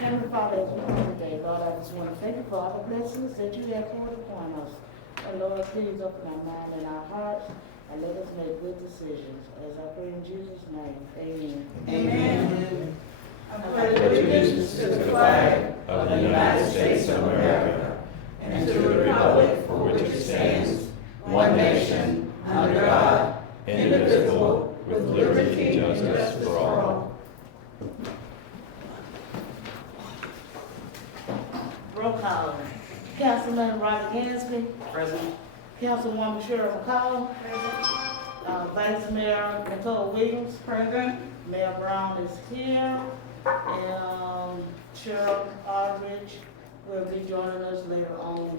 Heavenly Father, as we come today, Lord, I just want to thank you for all the blessings that you have poured upon us. And Lord, please open our mind and our hearts and let us make good decisions. As I pray in Jesus' name, amen. Amen. I pledge allegiance to the flag of the United States of America and to the republic for which it stands, one nation, under God, indivisible, with liberty and justice for all. Roll call. Councilman Robert Gansby. Present. Councilwoman Cheryl McCall. Present. Vice Mayor McCall Williams. Present. Mayor Brown is here. And Cheryl Aldridge will be joining us later on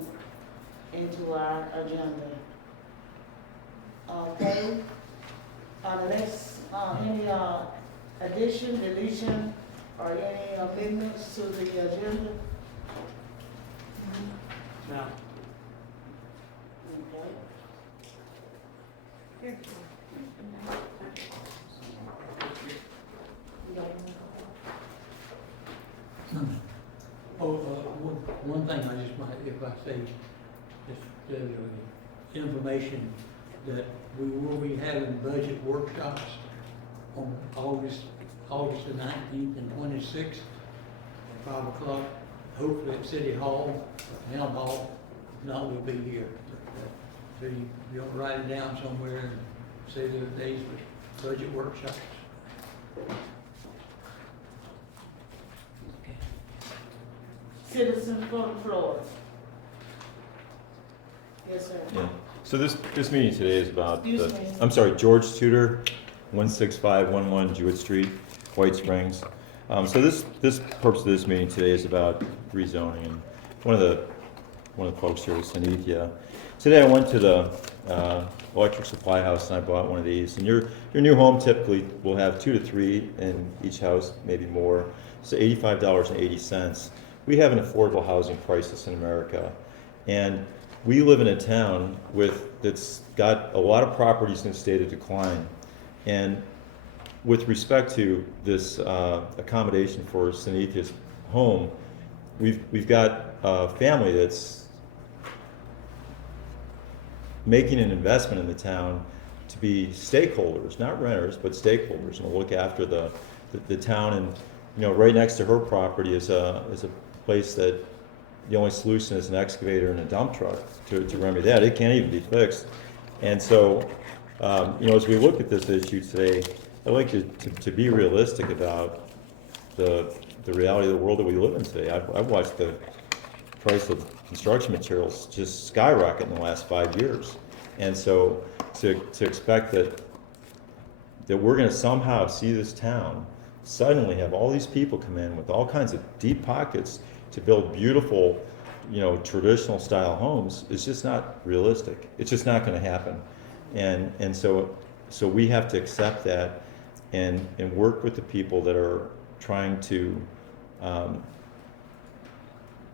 into our agenda. Okay. The next, any addition, deletion, or any amendments to the agenda? No. Okay. One thing I just might, if I say, just information that we will be having budget workshops on August the 19th and 26th at 5 o'clock, hopefully at City Hall, Town Hall. Not we'll be here. So you ought to write it down somewhere and say the days for budget workshops. Citizens for the floor. Yes, sir. Yeah. So this meeting today is about, Excuse me. I'm sorry, George Tudor, 16511 Jewett Street, White Springs. So this purpose of this meeting today is about rezoning, and one of the folks here was Cynethia. Today I went to the electric supply house and I bought one of these. And your new home typically will have 2 to 3 in each house, maybe more. So $85.80. We have an affordable housing crisis in America, and we live in a town that's got a lot of properties in a state of decline. And with respect to this accommodation for Cynethia's home, we've got a family that's making an investment in the town to be stakeholders, not renters, but stakeholders, and look after the town. And right next to her property is a place that the only solution is an excavator and a dump truck to remedy that. It can't even be fixed. And so, as we look at this issue today, I'd like to be realistic about the reality of the world that we live in today. I've watched the price of construction materials just skyrocket in the last 5 years. And so to expect that we're going to somehow see this town suddenly have all these people come in with all kinds of deep pockets to build beautiful, traditional style homes is just not realistic. It's just not going to happen. And so we have to accept that and work with the people that are trying to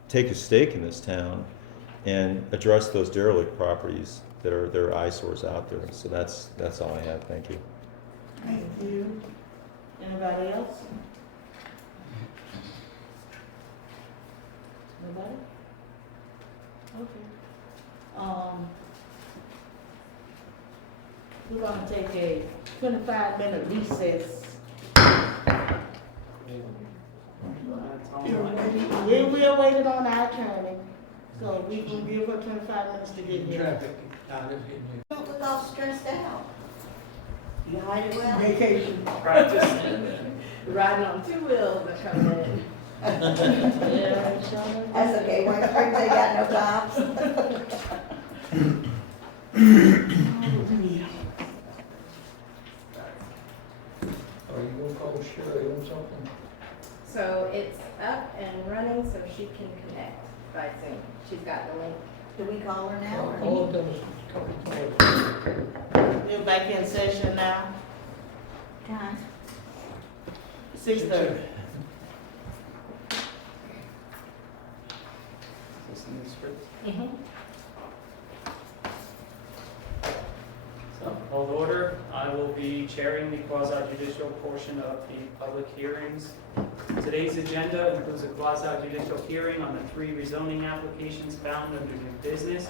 take a stake in this town and address those derelict properties that are eyesores out there. So that's all I have. Thank you. Thank you. Anybody else? Nobody? Okay. We're gonna take a 25-minute recess. We're waiting on our attorney, so we can give her 25 minutes to get here. Traffic, is getting here. Don't look all stressed out. You hide it well? Vacation. Practice. Riding on 2 wheels are coming in. Yeah, Charlotte. That's okay, White Springs, they got no cops. Are you gonna call Cheryl on something? So it's up and running so she can connect by Zoom. She's got the link. Do we call her now? or- All of those, We're back in session now, Time. 6:30. So, call to order. I will be chairing the quasi-judicial portion of the public hearings. Today's agenda includes a quasi-judicial hearing on the 3 rezoning applications found under new business.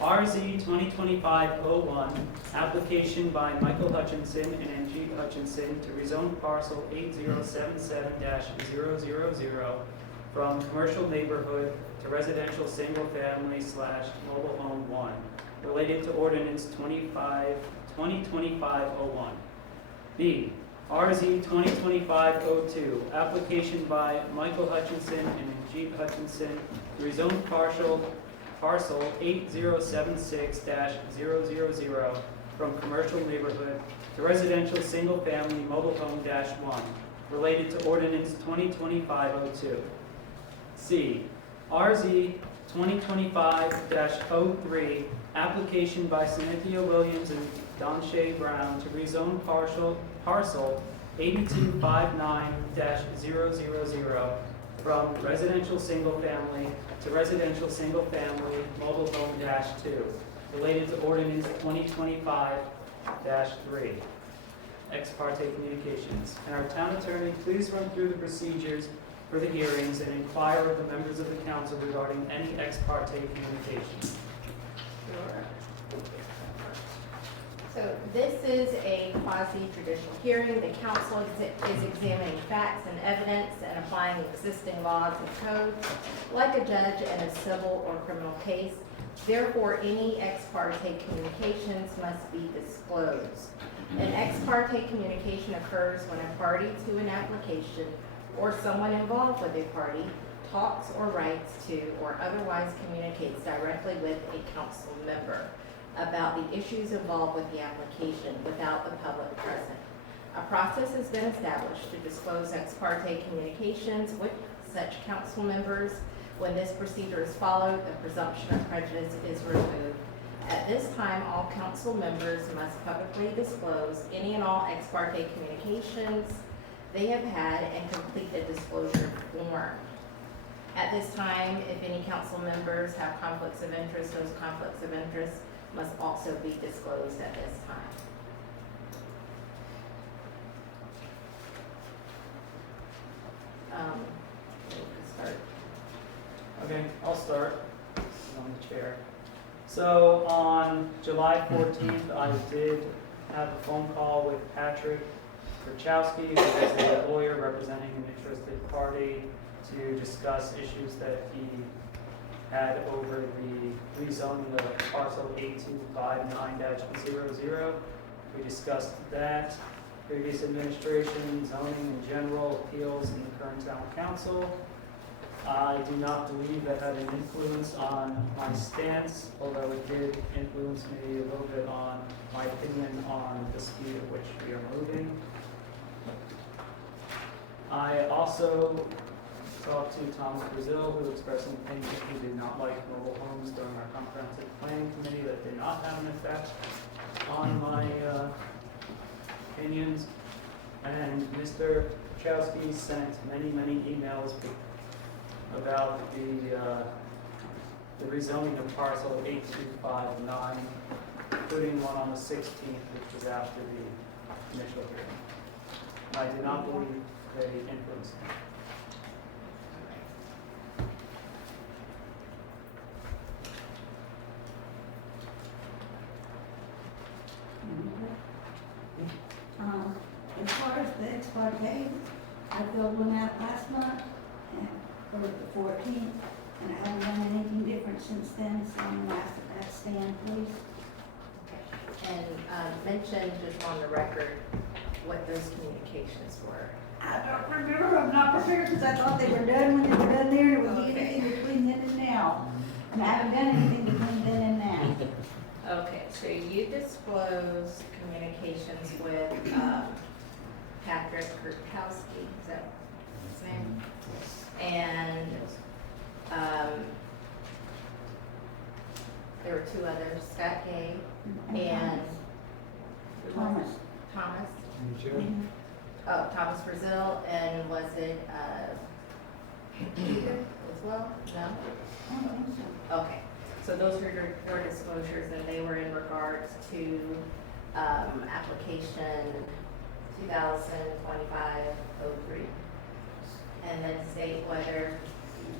RZ 2025-01, application by Michael Hutchinson and Angie Hutchinson to rezone parcel 8077-000 from commercial neighborhood to residential single-family / mobile home 1, related to Ordinance 2025-01. B, RZ 2025-02, application by Michael Hutchinson and Angie Hutchinson to rezone parcel 8076-000 from commercial neighborhood to residential single-family mobile home -1, related to Ordinance 2025-02. C, RZ 2025-03, application by Cynethia Williams and Donsha Brown to rezone parcel 8259-000 from residential single-family to residential single-family mobile home -2, related to Ordinance 2025-3. Ex parte communications. And our town attorney, please run through the procedures for the hearings and inquire of the members of the council regarding any ex parte communications. So this is a quasi-judicial hearing. The council is examining facts and evidence and applying existing laws and codes like a judge in a civil or criminal case. Therefore, any ex parte communications must be disclosed. An ex parte communication occurs when a party to an application or someone involved with a party talks or writes to or otherwise communicates directly with a council member about the issues involved with the application without the public present. A process has been established to disclose ex parte communications with such council members. When this procedure is followed, the presumption of prejudice is removed. At this time, all council members must publicly disclose any and all ex parte communications they have had and complete the disclosure form. At this time, if any council members have conflicts of interest, those conflicts of interest must also be disclosed at this time. Start. Okay, I'll start. I'm the chair. So on July 14th, I did have a phone call with Patrick Rachowski, who is a lawyer representing an interested party, to discuss issues that he had over the rezoning of parcel 8259-00. We discussed that, previous administration, zoning in general, appeals, and the current town council. I do not believe that had an influence on my stance, although it did influence me a little bit on my opinion on the speed at which we are moving. I also talked to Thomas Brazil, who expressed an opinion that he did not like mobile homes during our comprehensive planning committee. That did not have an effect on my opinions. And Mr. Wachowski sent many emails about the rezoning of parcel 8259, including one on the 16th, which was after the initial hearing. I do not believe they influenced me. As far as the ex parte, I filled one out last month, for the 14th, and I haven't done anything different since then, so I'm gonna ask that stand, please. And mention just on the record what those communications were. I don't remember, I'm not prepared, because I thought they were done when they were done there, and it would be Okay. anything between then and now. And I haven't done anything between then and now. Okay, so you disclosed communications with Patrick Kurkowski, is that his name? And there were 2 others, Scott Gay and Thomas. Thomas. Mhm. Oh, Thomas Brazil, and was it Peter as well? No? I don't think so. Okay, so those were your disclosures, and they were in regards to application 2025-03. And then state whether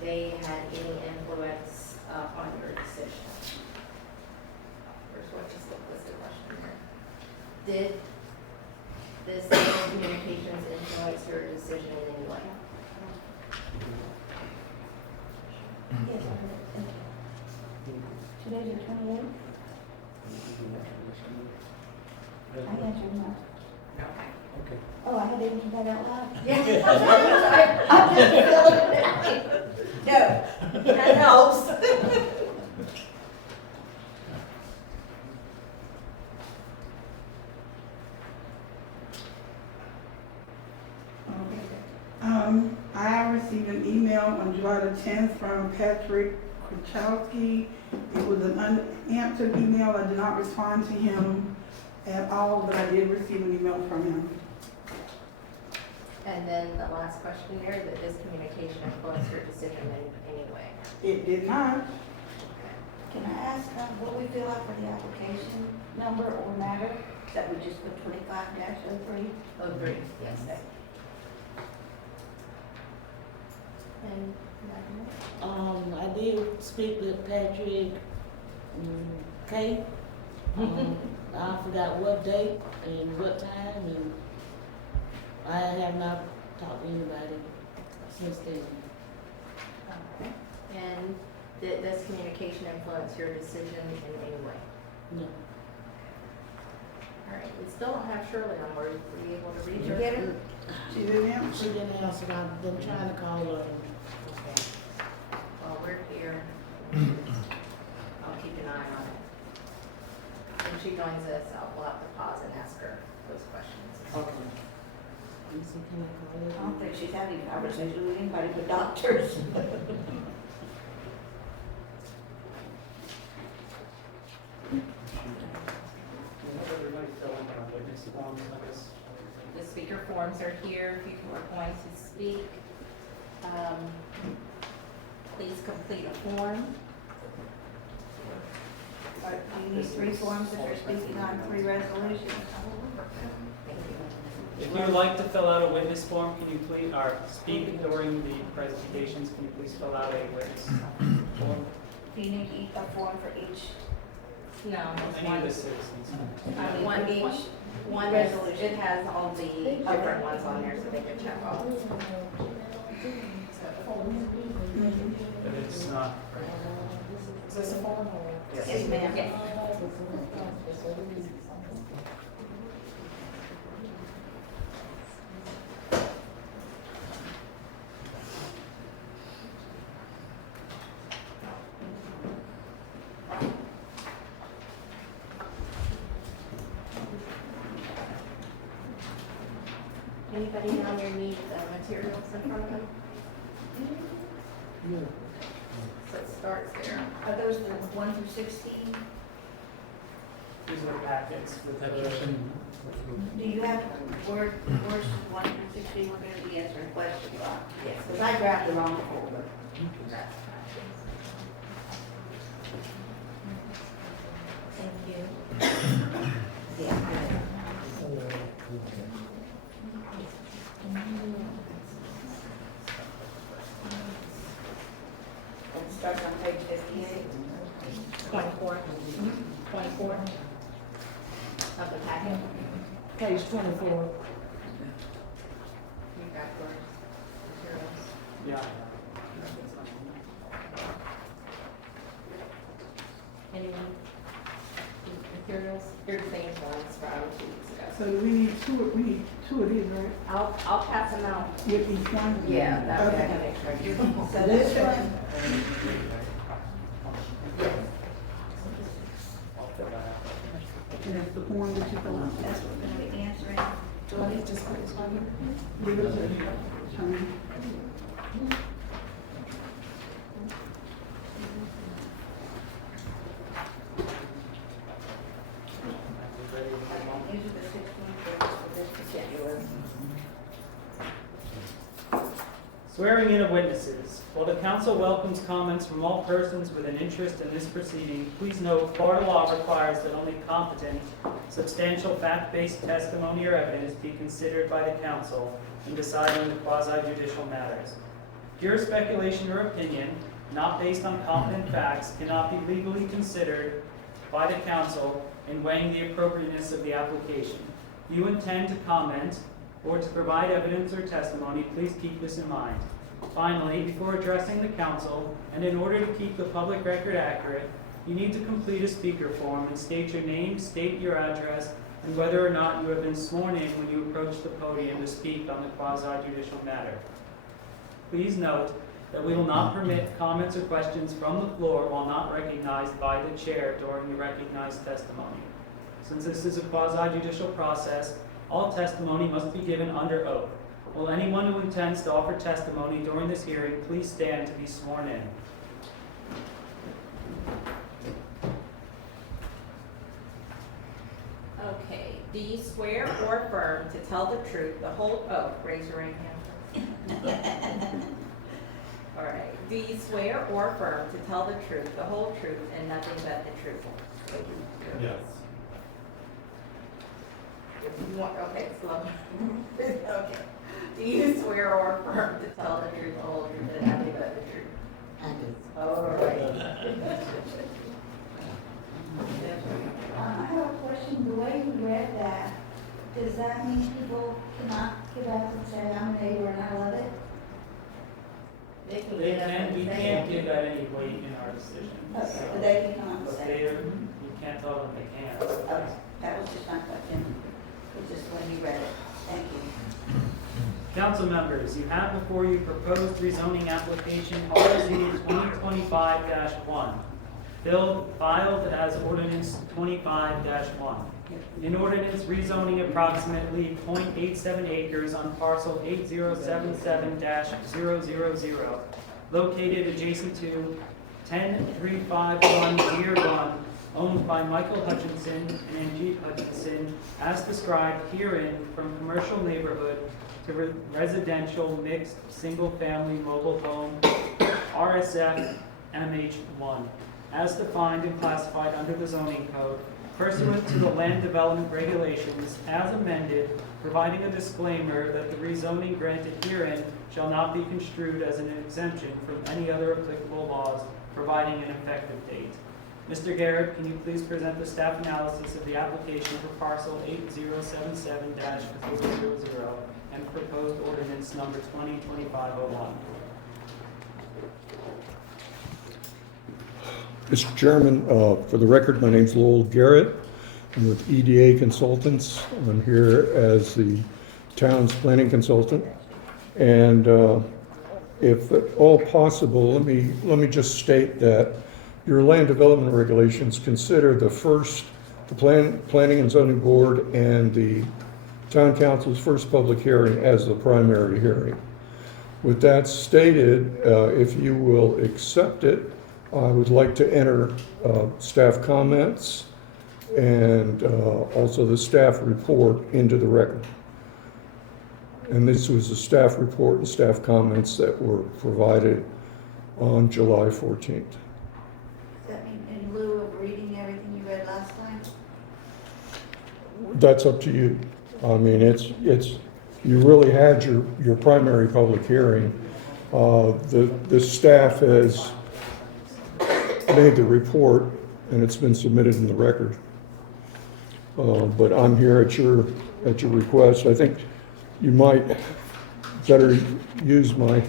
they had any influence on your decision. First one, just look this question here. Did this communications influence your decision in any way? Yes, I heard it. Today's the 28th? I answered no. Okay. Okay. Oh, I had to answer that out loud? Yeah. I'm just feeling it. No, that helps. I received an email on July the 10th from Patrick Kwiatkowski. It was an unanswered email. I did not respond to him at all, but I did receive an email from him. And then the last question there, that this communication influenced your decision in any way? It did not. Can I ask, what we fill out for the application number or matter? That we just put 25-03? 03, yes. And, I did speak with Patrick, Kate. I forgot what date and what time, and I have not talked to anybody since then. okay. And did this communication influence your decision in any way? No. All right, we still don't have Shirley on board. Were you able to reach Did you her? get her? She didn't answer. She didn't answer, I've been trying to call her. Okay. Well, we're here. I'll keep an eye on it. When she joins us, we'll have to pause and ask her those questions. Okay. Let me see, can I call her? I don't think she's having a conversation with anybody but doctors. Everybody fill in our witness forms, I guess. The speaker forms are here if you are going to speak. Please complete a form. You need 3 forms if you're speaking on 3 resolutions. Thank you. If you would like to fill out a witness form, can you please, or speak during the presentations, can you please fill out a witness form? Do you need a form for each? No, just Any one. of the citizens. One For each one resolution. It has all the different ones on there so they can check off. But it's not. Is this a form or? Yes, ma'am. Yes. Anybody down there need materials in front of them? So it starts there. Are those the 1 through 16? These are the packets with the. Do you have words 1 through 16? We're going to be answering questions on. Yes. Because I grabbed the wrong folder. Thank you. Yeah. It starts on page 58. 24. 24 of the packet. Page 24. You got yours. Materials. Yeah. Any materials? Here's the same ones from 2 weeks ago. So we need two of these, right? I'll pass them out. With each one? Yeah, that way I Okay. can make sure you. So this one, And it's the form that you fill out. that's what we're going to be answering. Do I need to just put this on here? Leave it to Tony. These are the 16 for this particular. Swearing in of witnesses. While the council welcomes comments from all persons with an interest in this proceeding, please note Florida law requires that only competent, substantial fact-based testimony or evidence be considered by the council in deciding the quasi-judicial matters. Pure speculation or opinion, not based on competent facts, cannot be legally considered by the council in weighing the appropriateness of the application. If you intend to comment or to provide evidence or testimony, please keep this in mind. Finally, before addressing the council, and in order to keep the public record accurate, you need to complete a speaker form and state your name, state your address, and whether or not you have been sworn in when you approach the podium to speak on the quasi-judicial matter. Please note that we will not permit comments or questions from the floor while not recognized by the chair during the recognized testimony. Since this is a quasi-judicial process, all testimony must be given under oath. Will anyone who intends to offer testimony during this hearing please stand to be sworn in? Okay, do you swear or affirm to tell the truth, the whole, raise your right hand. All right, do you swear or affirm to tell the truth, the whole truth, and nothing but the truth? Yes. You want, okay, slow. Okay. Do you swear or affirm to tell the truth, the whole truth, and nothing but the truth? I do. All right. I have a question, the way you read that, does that mean people cannot get up and say, I'm a neighbor and I love it? They can They get up can, and we say can't it. give that any weight in our decision. Okay, so- but they can come and But say they, it. you can't tell them they can't. Okay, that was just my question, it was just when you read it, thank you. Council members, you have before you proposed rezoning application RZ 2025-1, filed as ordinance 25-1. An ordinance rezoning approximately .87 acres on parcel 8077-000, located adjacent to 10351 Deer Run, owned by Michael Hutchinson and Angie Hutchinson, as described herein, from commercial neighborhood to residential mixed single-family mobile home, RSF MH1, as defined and classified under the zoning code, pursuant to the land development regulations as amended, providing a disclaimer that the rezoning granted herein shall not be construed as an exemption from any other applicable laws, providing an effective date. Mr. Garrett, can you please present the staff analysis of the application for parcel 8077-000 and proposed ordinance number 2025-01? Mr. Chairman, for the record, my name's Lowell Garrett. I'm with EDA Consultants. I'm here as the town's planning consultant. And if at all possible, let me just state that your land development regulations consider the Planning and Zoning Board and the Town Council's first public hearing as the primary hearing. With that stated, if you will accept it, I would like to enter staff comments and also the staff report into the record. And this was the staff report and staff comments that were provided on July 14th. Does that mean in lieu of reading everything you read last time? That's up to you. I mean, it's you really had your primary public hearing. The staff has made the report and it's been submitted in the record. But I'm here at your request. I think you might better use my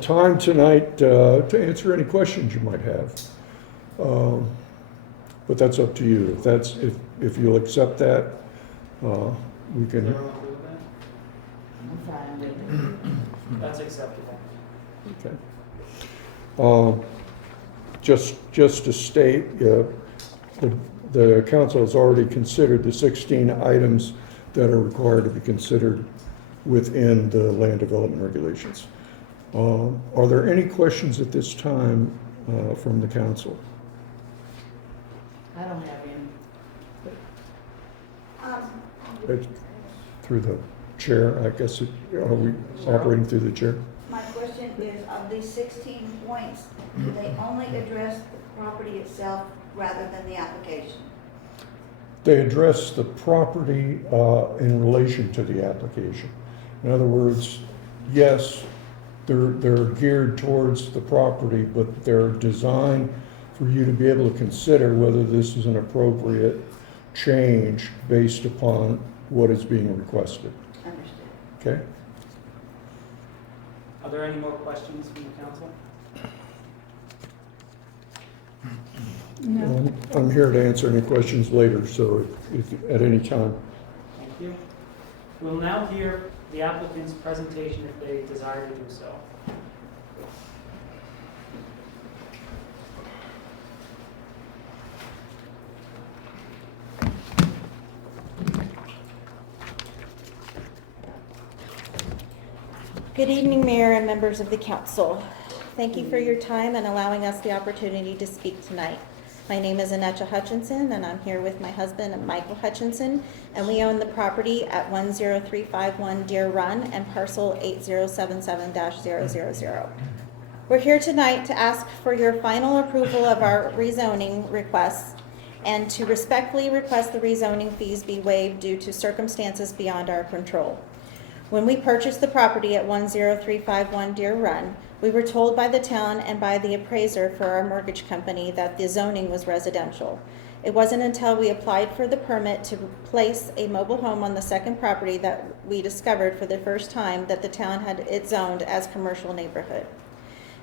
time tonight to answer any questions you might have. But that's up to you. If you'll accept that, we Is can. everyone agree with that? I'm fine with it. That's acceptable. Okay. Just to state, the council has already considered the 16 items that are required to be considered within the land development regulations. Are there any questions at this time from the council? I don't have any. Through the chair, I guess, are we operating through the chair? My question is, of these 16 points, do they only address the property itself rather than the application? they address the property in relation to the application. In other words, yes, they're geared towards the property, but they're designed for you to be able to consider whether this is an appropriate change based upon what is being requested. Understood. Okay? Are there any more questions from the council? No. I'm here to answer any questions later, so if at any time. Thank you. We'll now hear the applicant's presentation if they desire to do so. Good evening, Mayor and members of the council. Thank you for your time and allowing us the opportunity to speak tonight. My name is Annette Hutchinson, and I'm here with my husband, Michael Hutchinson, and we own the property at 10351 Deer Run and parcel 8077-000. We're here tonight to ask for your final approval of our rezoning requests and to respectfully request the rezoning fees be waived due to circumstances beyond our control. When we purchased the property at 10351 Deer Run, we were told by the town and by the appraiser for our mortgage company that the zoning was residential. It wasn't until we applied for the permit to place a mobile home on the second property that we discovered for the first time that the town had it zoned as commercial neighborhood.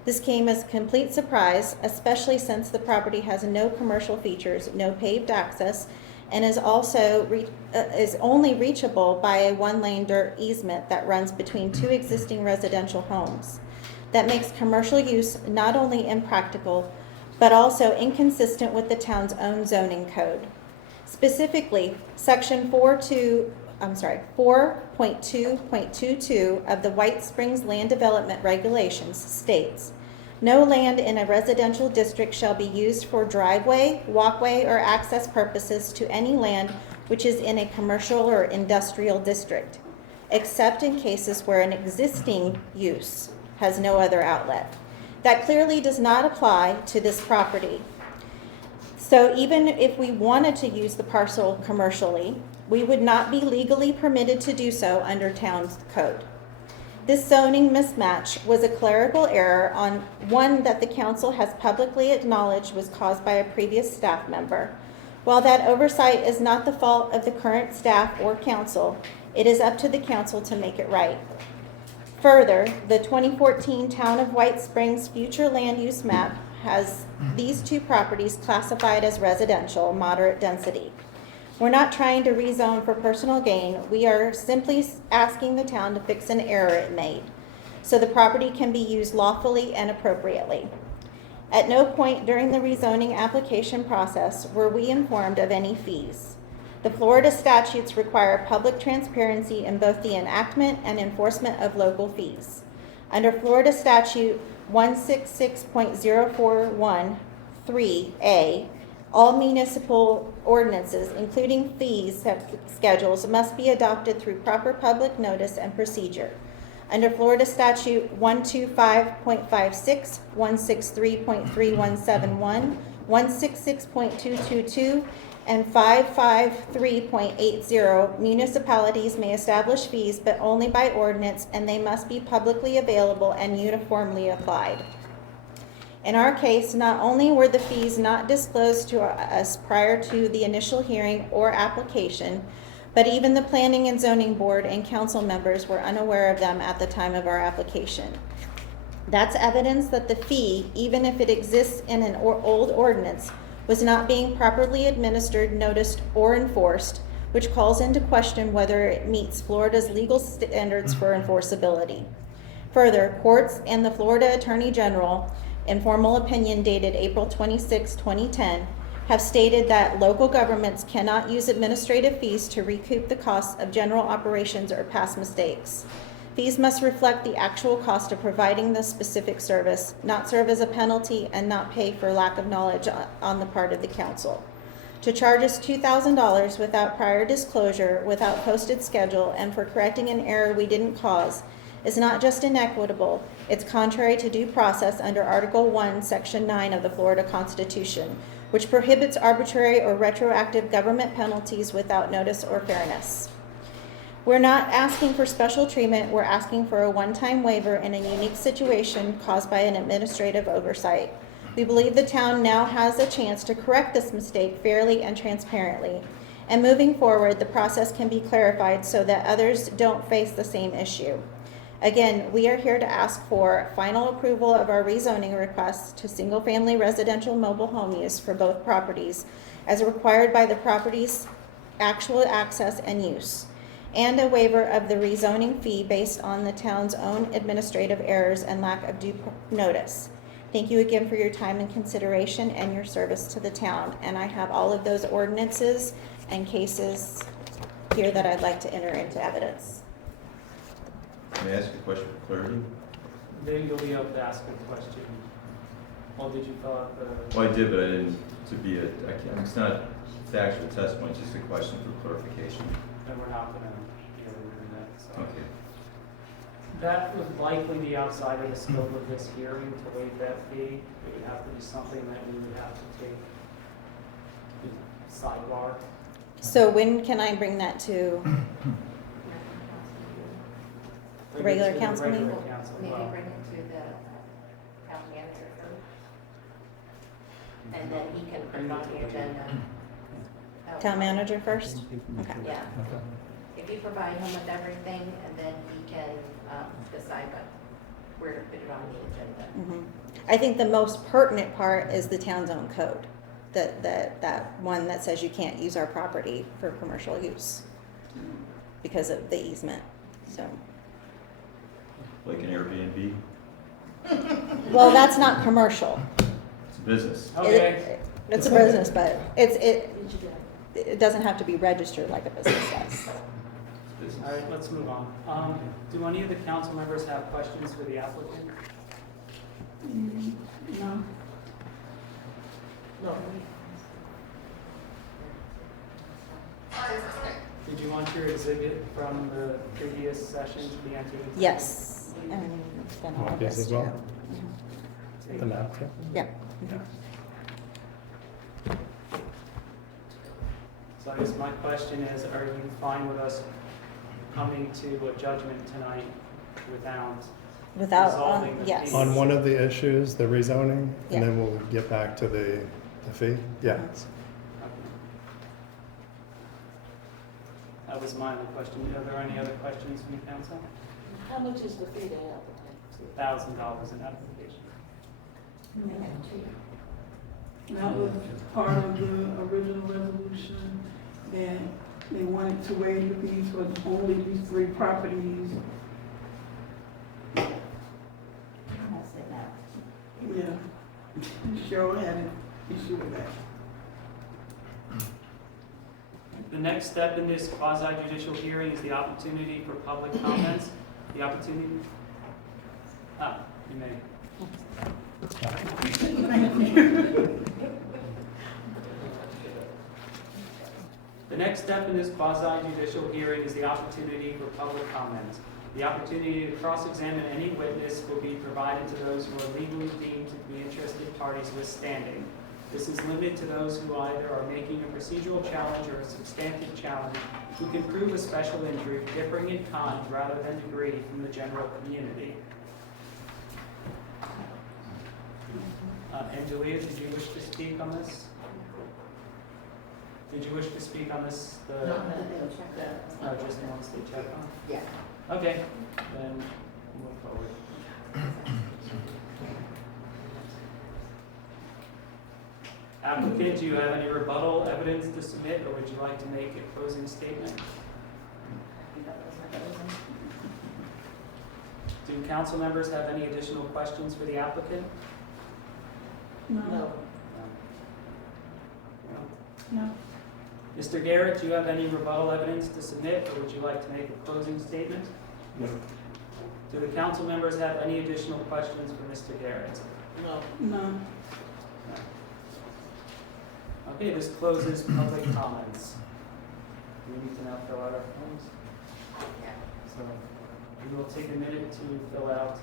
This came as a complete surprise, especially since the property has no commercial features, no paved access, and is also is only reachable by a one-lane dirt easement that runs between two existing residential homes. That makes commercial use not only impractical, but also inconsistent with the town's own zoning code. Specifically, Section 4.2.22 of the White Springs Land Development Regulations states, "No land in a residential district shall be used for driveway, walkway, or access purposes to any land which is in a commercial or industrial district, except in cases where an existing use has no other outlet." That clearly does not apply to this property. So even if we wanted to use the parcel commercially, we would not be legally permitted to do so under town's code. This zoning mismatch was a clerical error on one that the council has publicly acknowledged was caused by a previous staff member. While that oversight is not the fault of the current staff or council, it is up to the council to make it right. Further, the 2014 Town of White Springs future land use map has these two properties classified as residential, moderate density. We're not trying to rezone for personal gain. We are simply asking the town to fix an error it made so the property can be used lawfully and appropriately. At no point during the rezoning application process were we informed of any fees. The Florida statutes require public transparency in both the enactment and enforcement of local fees. Under Florida statute 166.041(3)(a), all municipal ordinances, including fees schedules, must be adopted through proper public notice and procedure. Under Florida statute 125.56, 163.3171, 166.222, and 553.80, municipalities may establish fees, but only by ordinance, and they must be publicly available and uniformly applied. In our case, not only were the fees not disclosed to us prior to the initial hearing or application, but even the Planning and Zoning Board and council members were unaware of them at the time of our application. That's evidence that the fee, even if it exists in an old ordinance, was not being properly administered, noticed, or enforced, which calls into question whether it meets Florida's legal standards for enforceability. Further, courts and the Florida Attorney General, in formal opinion dated April 26, 2010, have stated that local governments cannot use administrative fees to recoup the costs of general operations or past mistakes. Fees must reflect the actual cost of providing the specific service, not serve as a penalty, and not pay for lack of knowledge on the part of the council. To charge us $2,000 without prior disclosure, without posted schedule, and for correcting an error we didn't cause is not just inequitable, it's contrary to due process under Article 1, Section 9 of the Florida Constitution, which prohibits arbitrary or retroactive government penalties without notice or fairness. We're not asking for special treatment, we're asking for a one-time waiver in a unique situation caused by an administrative oversight. We believe the town now has a chance to correct this mistake fairly and transparently. And moving forward, the process can be clarified so that others don't face the same issue. Again, we are here to ask for final approval of our rezoning request to single-family residential mobile home use for both properties as required by the property's actual access and use, and a waiver of the rezoning fee based on the town's own administrative errors and lack of due notice. Thank you again for your time and consideration and your service to the town. And I have all of those ordinances and cases here that I'd like to enter into evidence. May I ask a question for clarity? Then you'll be able to ask a question. Well, did you fill out the? Well, I did, but I didn't, it's not factual testimony, it's just a question for clarification. Then we're not gonna be able to do that, so. Okay. That would likely be outside of the scope of this hearing to waive that fee. It would have to be something that we would have to take sidebar. So when can I bring that to the regular To council meeting? regular council, Maybe well. bring it to the town manager first. And then he can put it on the agenda. Town manager first? Okay. Yeah. If you provide him with everything, and then he can decide where to put it on the agenda. Mhm. I think the most pertinent part is the town's own code. That one that says you can't use our property for commercial use because of the easement, so. Like an Airbnb? Well, that's not commercial. It's a business. Okay, It's a business, but it doesn't have to be registered like a business does. It's business. all right, let's move on. Do any of the council members have questions for the applicant? No. No. Did you want your exhibit from the previous session to be entered into? Yes. And then all of Copies this as well? too. The map, yeah. Yeah. So I guess my question is, are you fine with us coming to a judgment tonight without resolving the yes. fee? On one of the issues, the rezoning, Yeah. and then we'll get back to the fee? Yeah. Okay. That was my only question. Are there any other questions from the council? How much is the fee to applicant? $1,000 in application. That was part of the original resolution, that they wanted to waive the fees for only these 3 properties. Yeah, Cheryl had an issue with that. The next step in this quasi-judicial hearing is the opportunity for public comments. The opportunity, you may. The next step in this quasi-judicial hearing is the opportunity for public comment. The opportunity to cross-examine any witness will be provided to those who are legally deemed to be interested parties with standing. This is limited to those who either are making a procedural challenge or a substantive challenge who can prove a special injury differing in kind rather than degree from the general community. Angelina, did you wish to speak on this? Did you wish to speak on this? Just once they check on? Yeah. Okay, then move forward. Applicant, do you have any rebuttal evidence to submit, or would you like to make a closing statement? Do council members have any additional questions for the applicant? No. No. Mr. Garrett, do you have any rebuttal evidence to submit, or would you like to make a closing statement? No. Do the council members have any additional questions for Mr. Garrett? No. Okay, this closes public comments. Do we need to now fill out our forms? Yeah. So, We will take a minute to fill out.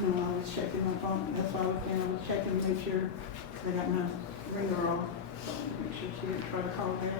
No, I was checking my phone, that's why I was checking to make sure I got my ringer off, so make sure she didn't try to call back.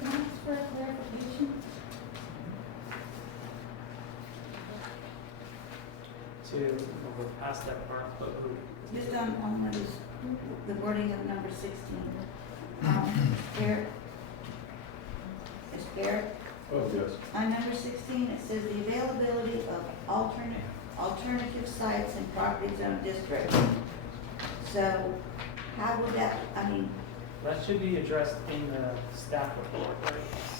For clarification, We're past that part, but just on numbers, the wording of number 16. Garrett? Is Garrett? Oh, yes. On number 16, it says the availability of alternative sites in property zone districts. So how would that, I mean, that should be addressed in the staff report, right?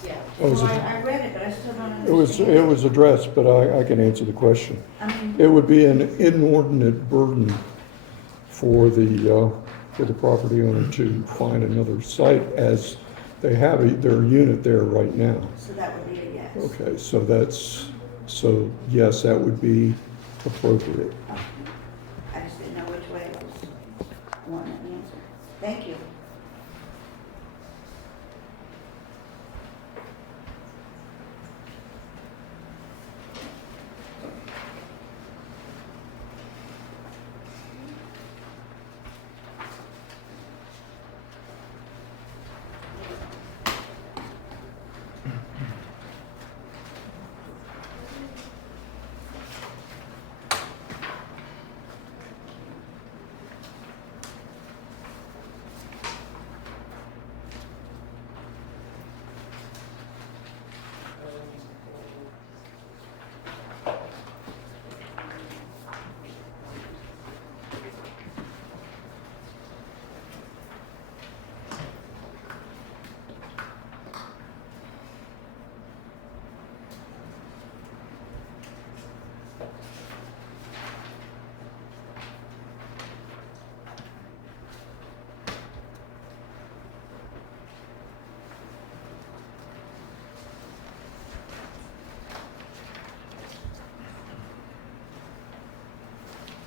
Yeah. Oh, is well, it- I read it, but I still don't It understand. was addressed, but I can answer the question. I mean, It would be an inordinate burden for the property owner to find another site as they have their unit there right now. so that would be a yes. Okay, so yes, that would be appropriate. I just didn't know which way it was. I wanted an answer. Thank you.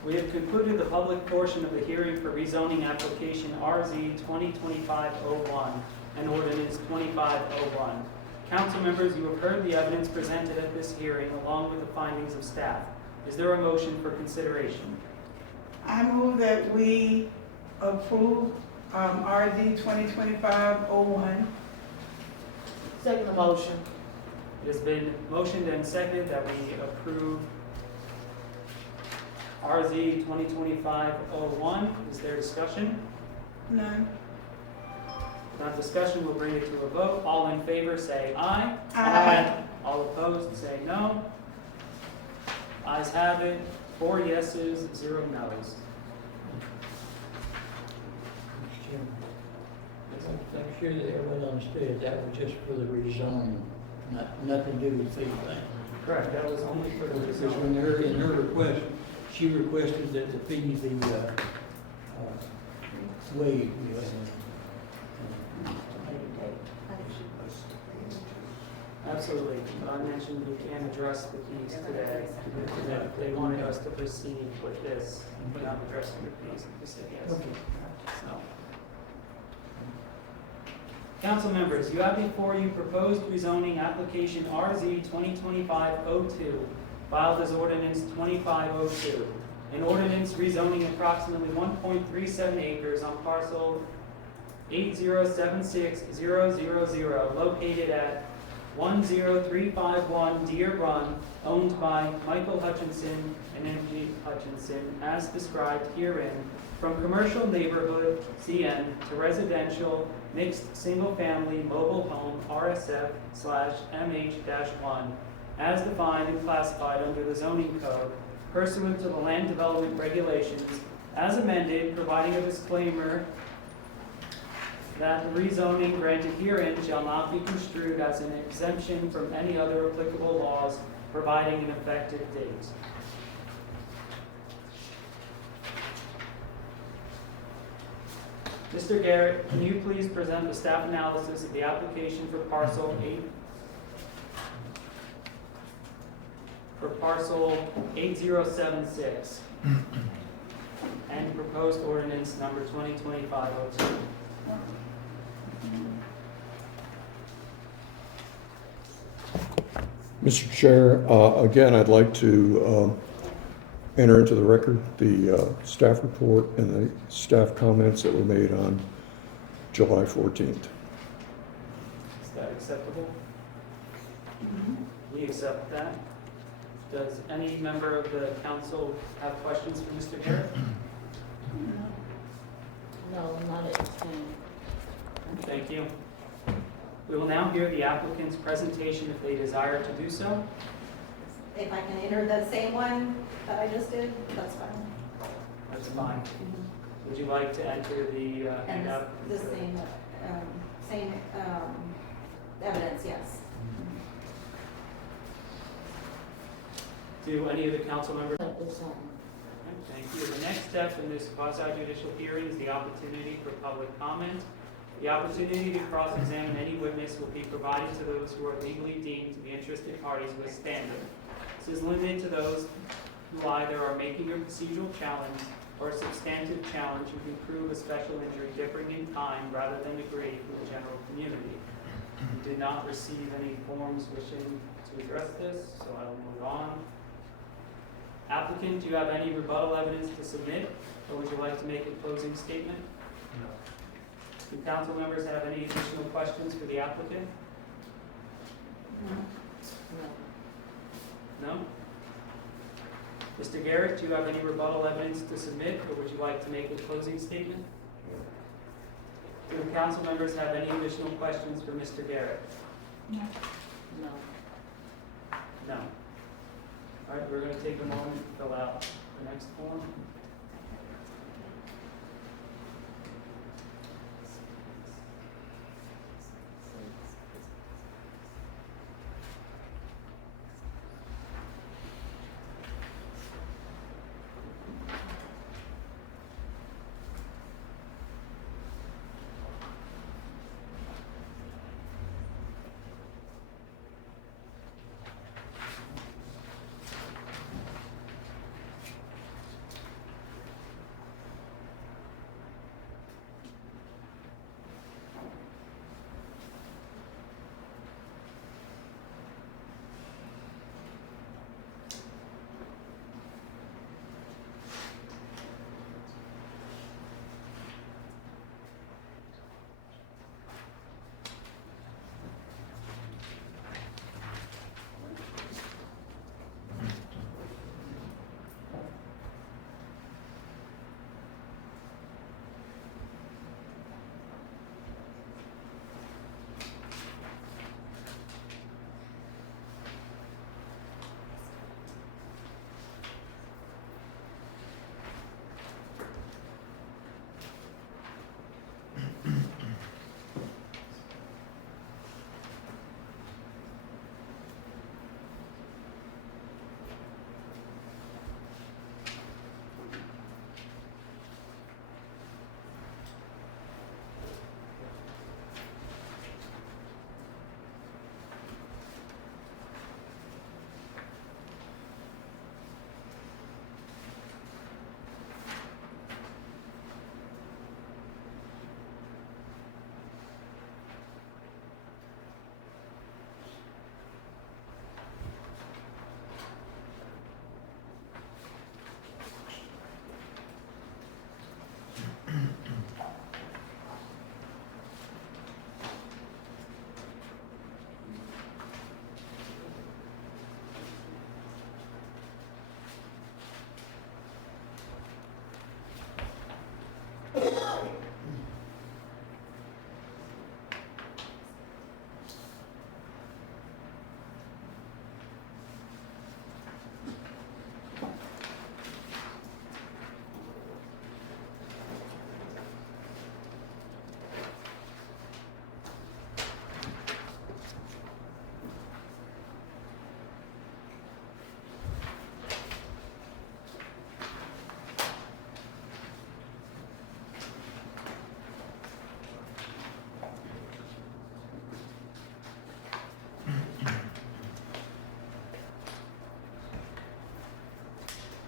We have concluded the public portion of the hearing for rezoning application RZ 2025-01 and ordinance 2501. Council members, you have heard the evidence presented at this hearing along with the findings of staff. Is there a motion for consideration? I move that we approve, RZ 2025-01. Second the motion. It has been motioned and seconded that we approve RZ 2025-01. Is there discussion? None. Without discussion, we'll bring it to a vote. All in favor, say aye. Aye. All opposed, say no. Ayes have it. 4 yeses, 0 noes. Chairman. I'm sure that everyone understood that was just for the rezoning, nothing to do with fee thing. Correct, that was only for the Because rezoning. in her request, she requested that the fee be waived. Absolutely, but I mentioned we can't address the fees today. That they wanted us to proceed with this, without addressing the fees, we said yes. Okay. So. Council members, you have before you proposed rezoning application RZ 2025-02, filed as ordinance 2502. An ordinance rezoning approximately 1.37 acres on parcel 8076000 located at 10351 Deer Run, owned by Michael Hutchinson and Annette Hutchinson, as described herein, from commercial neighborhood CN to residential mixed single-family mobile home RSF/MH-1, as defined and classified under the zoning code, pursuant to the land development regulations, as amended, providing a disclaimer that the rezoning granted herein shall not be construed as an exemption from any other applicable laws, providing an effective date. Mr. Garrett, can you please present the staff analysis of the application for parcel 8076 and proposed ordinance number 2025-02? Mr. Chair, again, I'd like to enter into the record the staff report and the staff comments that were made on July 14th. Is that acceptable? We accept that. Does any member of the council have questions for Mr. Garrett? No, not at this time. Thank you. We will now hear the applicant's presentation if they desire to do so. If I can enter the same one that I just did, that's fine. That's fine. Would you like to enter the And handout? the same evidence, yes. Do any of the council members? At this time. Thank you. The next step in this quasi-judicial hearing is the opportunity for public comment. The opportunity to cross-examine any witness will be provided to those who are legally deemed to be interested parties with standing. This is limited to those who either are making a procedural challenge or a substantive challenge who can prove a special injury differing in kind rather than degree from the general community. We did not receive any forms wishing to address this, so I will move on. Applicant, do you have any rebuttal evidence to submit, or would you like to make a closing statement? No. Do council members have any additional questions for the applicant? No? Mr. Garrett, do you have any rebuttal evidence to submit, or would you like to make a closing statement? Do council members have any additional questions for Mr. Garrett? No. No. All right, we're going to take a moment to fill out the next form.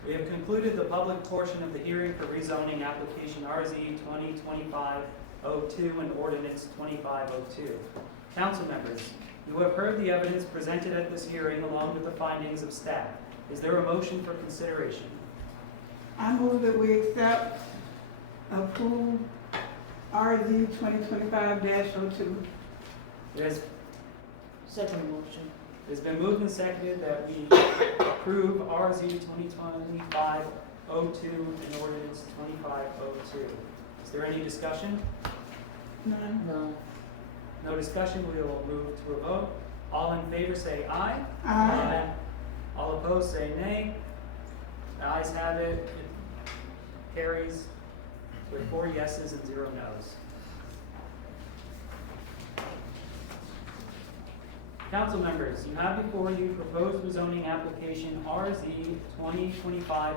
We have concluded the public portion of the hearing for rezoning application RZ 2025-02 and ordinance 2502. Council members, you have heard the evidence presented at this hearing along with the findings of staff. Is there a motion for consideration? I move that we accept, approve RZ 2025-02. Second motion. It's been moved and seconded that we approve RZ 2025-02 and ordinance 2502. Is there any discussion? None. No. No discussion, we will move to a vote. All in favor say aye. Aye. All opposed say nay. The ayes have it. It carries with 4 yeses and 0 noes. Council members, you have before you proposed rezoning application RZ 2025-03,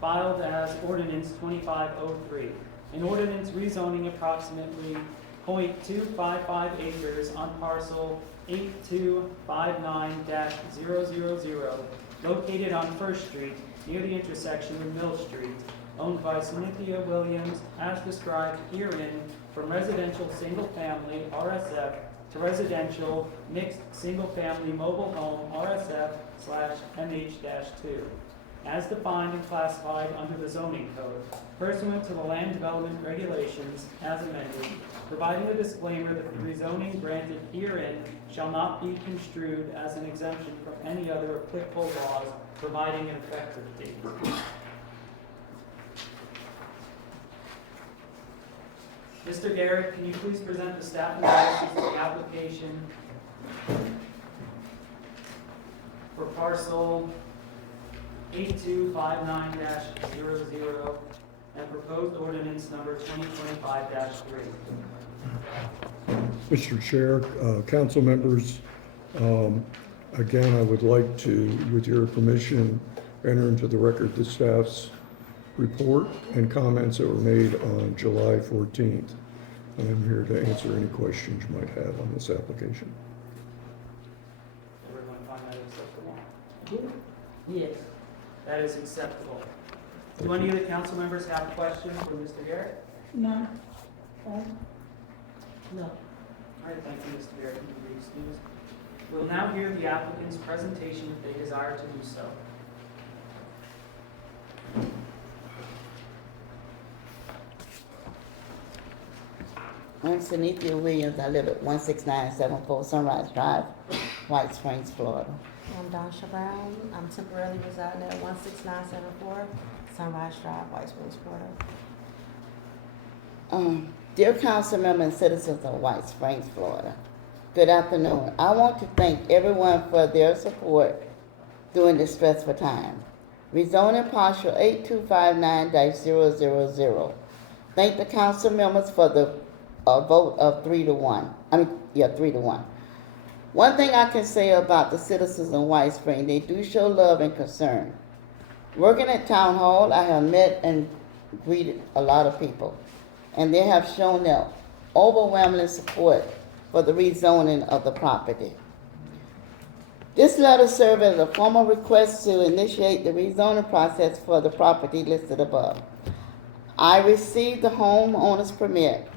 filed as ordinance 2503. An ordinance rezoning approximately 0.255 acres on parcel 8259-000, located on First Street, near the intersection with Mill Street, owned by Cynethia Williams, as described herein, from residential single-family RSF to residential mixed single-family mobile home RSF/MH-2, as defined and classified under the zoning code, pursuant to the land development regulations as amended, providing a disclaimer that the rezoning granted herein shall not be construed as an exemption from any other applicable laws, providing an effective date. Mr. Garrett, can you please present the staff analysis of the application for parcel 8259-00 and proposed ordinance number 2025-3. Mr. Chair, council members, again, I would like to, with your permission, enter into the record the staff's report and comments that were made on July 14th. I'm here to answer any questions you might have on this application. Everyone find that acceptable? Yes. That is acceptable. Do any of the council members have questions for Mr. Garrett? None. No. All right, thank you, Mr. Garrett. You can be excused. We'll now hear the applicant's presentation if they desire to do so. I'm Cynethia Williams. I live at 16974 Sunrise Drive, White Springs, Florida. I'm Donsha Brown. I'm temporarily residing at 16974 Sunrise Drive, White Springs, Florida. Dear council members and citizens of White Springs, Florida, good afternoon. I want to thank everyone for their support during this stressful time. Rezoning partial 8259-000. Thank the council members for the vote of 3-1. 3-1. One thing I can say about the citizens in White Springs, they do show love and concern. Working at Town Hall, I have met and greeted a lot of people, and they have shown their overwhelming support for the rezoning of the property. This letter serves as a formal request to initiate the rezoning process for the property listed above. I received the homeowner's permit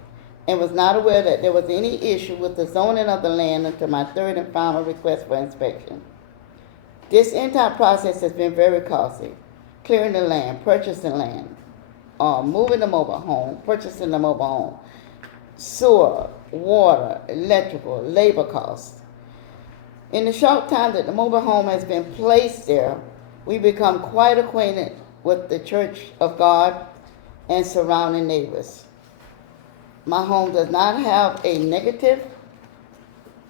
and was not aware that there was any issue with the zoning of the land until my third and final request for inspection. This entire process has been very costly. Clearing the land, purchasing land, moving the mobile home, purchasing the mobile home, sewer, water, electrical, labor costs. In the short time that the mobile home has been placed there, we become quite acquainted with the Church of God and surrounding neighbors. My home does not have a negative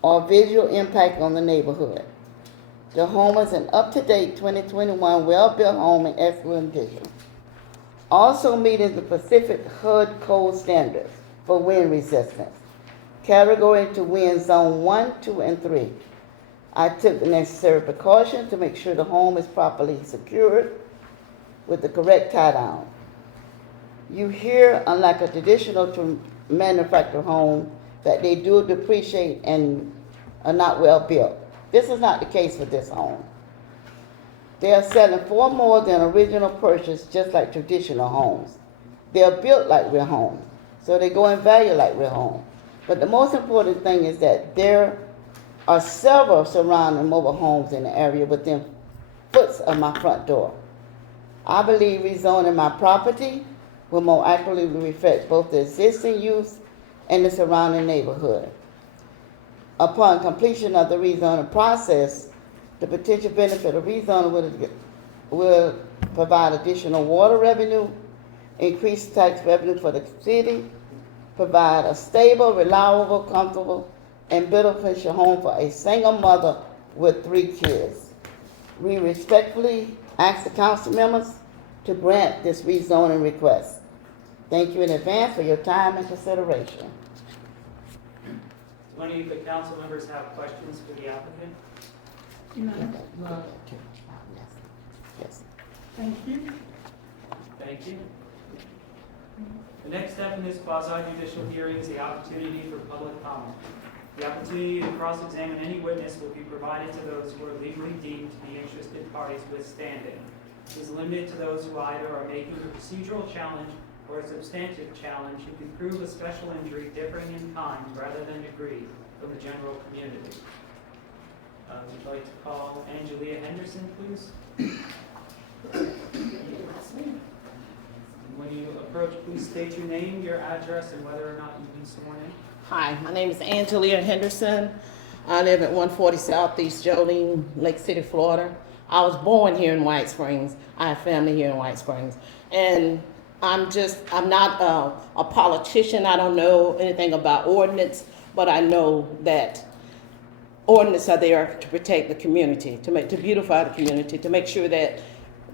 or visual impact on the neighborhood. The home is an up-to-date 2021 well-built home in excellent condition. Also meeting the Pacific HUD code standards for wind resistance, category to wind zone 1, 2, and 3. I took the necessary precautions to make sure the home is properly secured with the correct tie-down. You hear, unlike a traditional manufactured home, that they do depreciate and are not well built. This is not the case with this home. They are selling far more than original purchase, just like traditional homes. They are built like real homes, so they go in value like real homes. But the most important thing is that there are several surrounding mobile homes in the area within foot of my front door. I believe rezoning my property will more accurately reflect both the existing use and the surrounding neighborhood. Upon completion of the rezoning process, the potential benefit of rezoning will provide additional water revenue, increased tax revenue for the city, provide a stable, reliable, comfortable, and beneficial home for a single mother with 3 kids. We respectfully ask the council members to grant this rezoning request. Thank you in advance for your time and consideration. Do any of the council members have questions for the applicant? Yes. Thank you. Thank you. The next step in this quasi-judicial hearing is the opportunity for public comment. The opportunity to cross-examine any witness will be provided to those who are legally deemed to be interested parties with standing. It is limited to those who either are making a procedural challenge or a substantive challenge who can prove a special injury differing in kind rather than degree from the general community. We'd like to call Angelina Henderson, please. When you approach, please state your name, your address, and whether or not you've been sworn in. Hi, my name is Angelina Henderson. I live at 140 Southeast Jolene, Lake City, Florida. I was born here in White Springs. I have family here in White Springs. And I'm not a politician. I don't know anything about ordinance, but I know that ordinances are there to protect the community, to beautify the community, to make sure that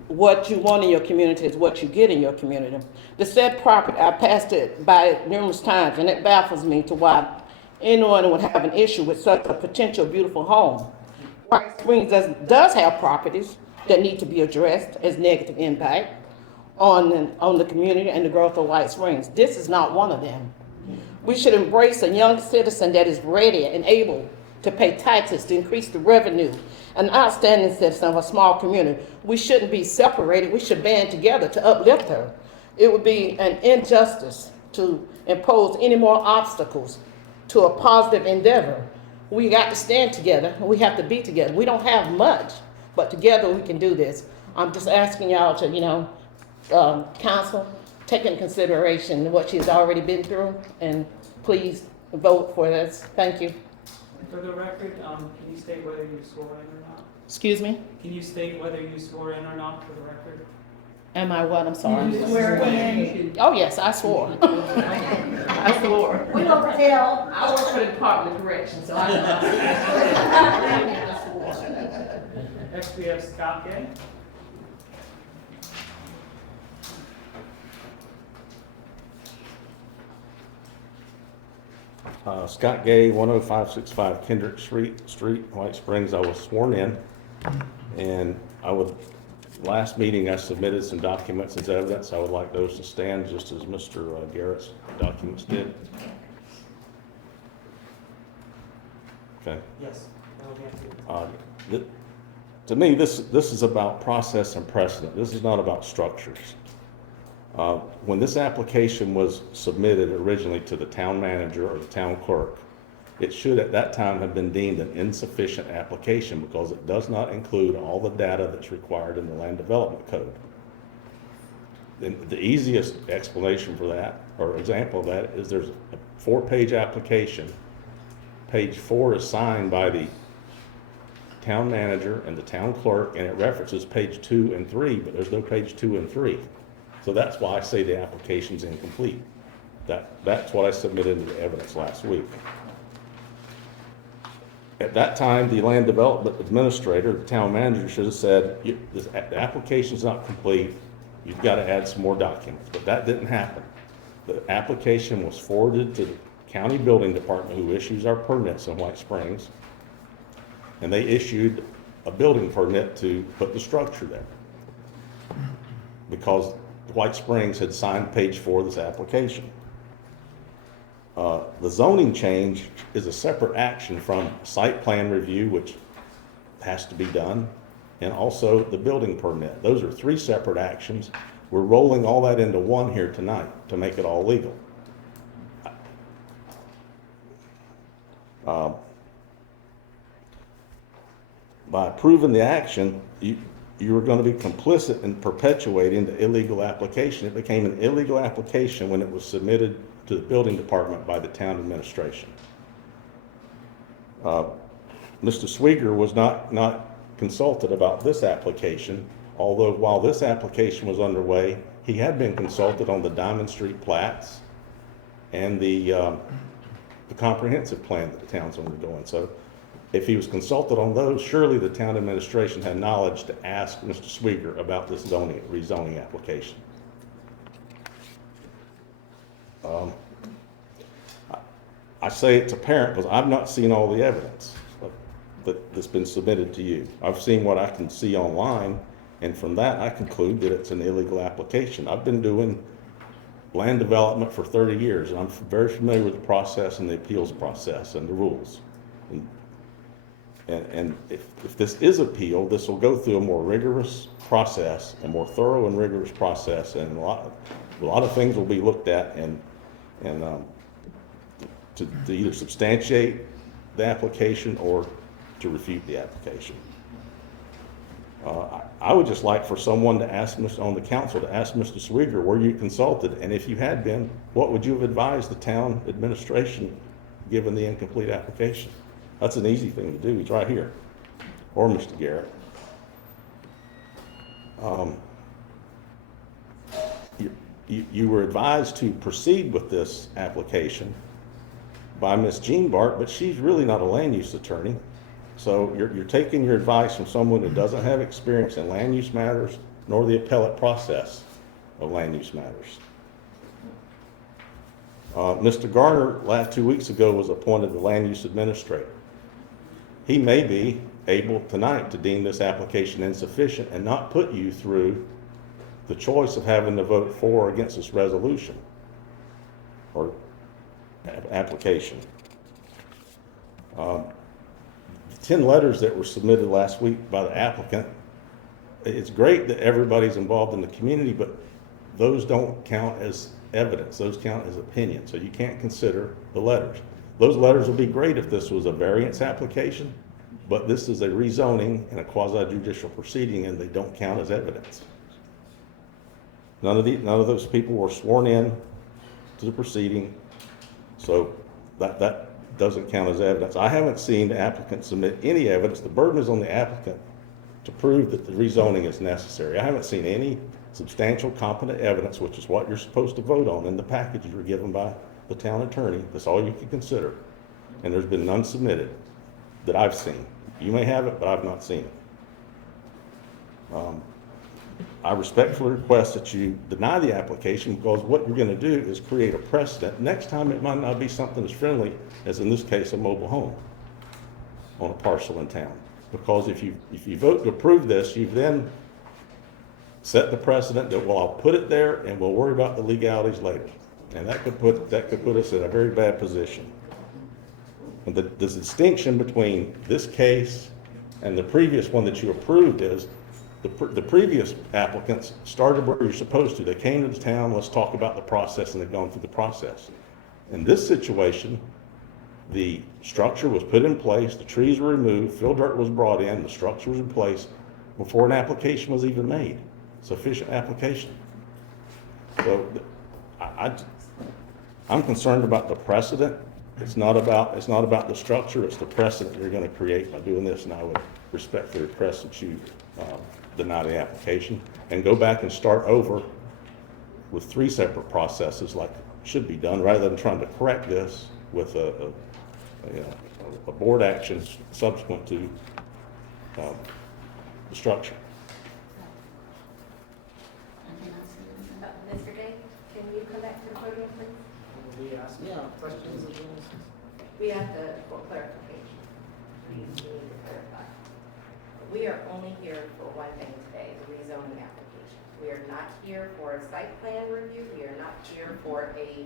what you want in your community is what you get in your community. The said property, I passed it by numerous times, and it baffles me to why anyone would have an issue with such a potential beautiful home. White Springs does have properties that need to be addressed as negative impact on the community and the growth of White Springs. This is not one of them. We should embrace a young citizen that is ready and able to pay taxes to increase the revenue, an outstanding citizen of a small community. We shouldn't be separated. We should band together to uplift her. It would be an injustice to impose any more obstacles to a positive endeavor. We got to stand together. We have to be together. We don't have much, but together we can do this. I'm just asking y'all to, council, take into consideration what she's already been through, and please vote for this. Thank you. For the record, can you state whether you swore in or not? Excuse me? Can you state whether you swore in or not for the record? Am I what? I'm sorry. You swear in. Oh, yes, I swore. I swore. We don't tell. I work for the Department of Corrections, so I swore. Next, we have Scott Gay. Scott Gay, 10565 Kendrick Street, White Springs. I was sworn in, and last meeting I submitted some documents as evidence. I would like those to stand just as Mr. Garrett's documents did. Okay. Yes. That will be To me, this is about process and precedent. This is not about structures. When this application was submitted originally to the town manager or the town clerk, it should at that time have been deemed an insufficient application because it does not include all the data that's required in the land development code. The easiest explanation for that, or example of that, is there's a 4-page application. Page 4 is signed by the town manager and the town clerk, and it references page 2 and 3, but there's no page 2 and 3. So that's why I say the application's incomplete. That's what I submitted into the evidence last week. At that time, the land development administrator, the town manager, should have said, the application's not complete, you've got to add some more documents. But that didn't happen. The application was forwarded to the county building department, who issues our permits in White Springs, and they issued a building permit to put the structure there, because White Springs had signed page 4 of this application. The zoning change is a separate action from site plan review, which has to be done, and also the building permit. Those are 3 separate actions. We're rolling all that into one here tonight to make it all legal. By approving the action, you were going to be complicit in perpetuating the illegal application. It became an illegal application when it was submitted to the building department by the town administration. Mr. Swieger was not consulted about this application, although while this application was underway, he had been consulted on the Diamond Street plats and the comprehensive plan that the town's undergoing. So if he was consulted on those, surely the town administration had knowledge to ask Mr. Swieger about this rezoning application. I say it's apparent because I've not seen all the evidence that's been submitted to you. I've seen what I can see online, and from that I conclude that it's an illegal application. I've been doing land development for 30 years, and I'm very familiar with the process and the appeals process and the rules. And if this is appealed, this will go through a more rigorous process, a more thorough and rigorous process, and a lot of things will be looked at and to either substantiate the application or to refute the application. I would just like for someone to ask on the council to ask Mr. Swieger, were you consulted? And if you had been, what would you have advised the town administration given the incomplete application? That's an easy thing to do. It's right here. Or Mr. Garrett. You were advised to proceed with this application by Ms. Jean Bart, but she's really not a land use attorney. So you're taking your advice from someone who doesn't have experience in land use matters nor the appellate process of land use matters. Mr. Garner, last 2 weeks ago, was appointed the land use administrator. He may be able tonight to deem this application insufficient and not put you through the choice of having to vote for or against this resolution or application. 10 letters that were submitted last week by the applicant, it's great that everybody's involved in the community, but those don't count as evidence. Those count as opinion. So you can't consider the letters. Those letters would be great if this was a variance application, but this is a rezoning and a quasi-judicial proceeding, and they don't count as evidence. None of those people were sworn in to the proceeding, so that doesn't count as evidence. I haven't seen the applicant submit any evidence. The burden is on the applicant to prove that the rezoning is necessary. I haven't seen any substantial, competent evidence, which is what you're supposed to vote on in the package you were given by the town attorney. That's all you can consider. And there's been none submitted that I've seen. You may have it, but I've not seen it. I respectfully request that you deny the application, because what you're going to do is create a precedent. Next time it might not be something as friendly as, in this case, a mobile home on a parcel in town. Because if you vote to approve this, you've then set the precedent that, well, I'll put it there and we'll worry about the legalities later. And that could put us in a very bad position. And the distinction between this case and the previous one that you approved is the previous applicants started where you're supposed to. They came to the town, let's talk about the process, and they've gone through the process. In this situation, the structure was put in place, the trees were removed, fill dirt was brought in, the structure was in place before an application was even made. Sufficient application. So I'm concerned about the precedent. It's not about the structure, it's the precedent you're going to create by doing this, and I would respectfully request that you deny the application and go back and start over with 3 separate processes like should be done, rather than trying to correct this with a board action subsequent to the structure. Mr. Day, can you come back to the podium, please? Will we ask questions of those? We have to, for clarification. We need to clarify. We are only here for one thing today, the rezoning application. We are not here for a site plan review. We are not here for a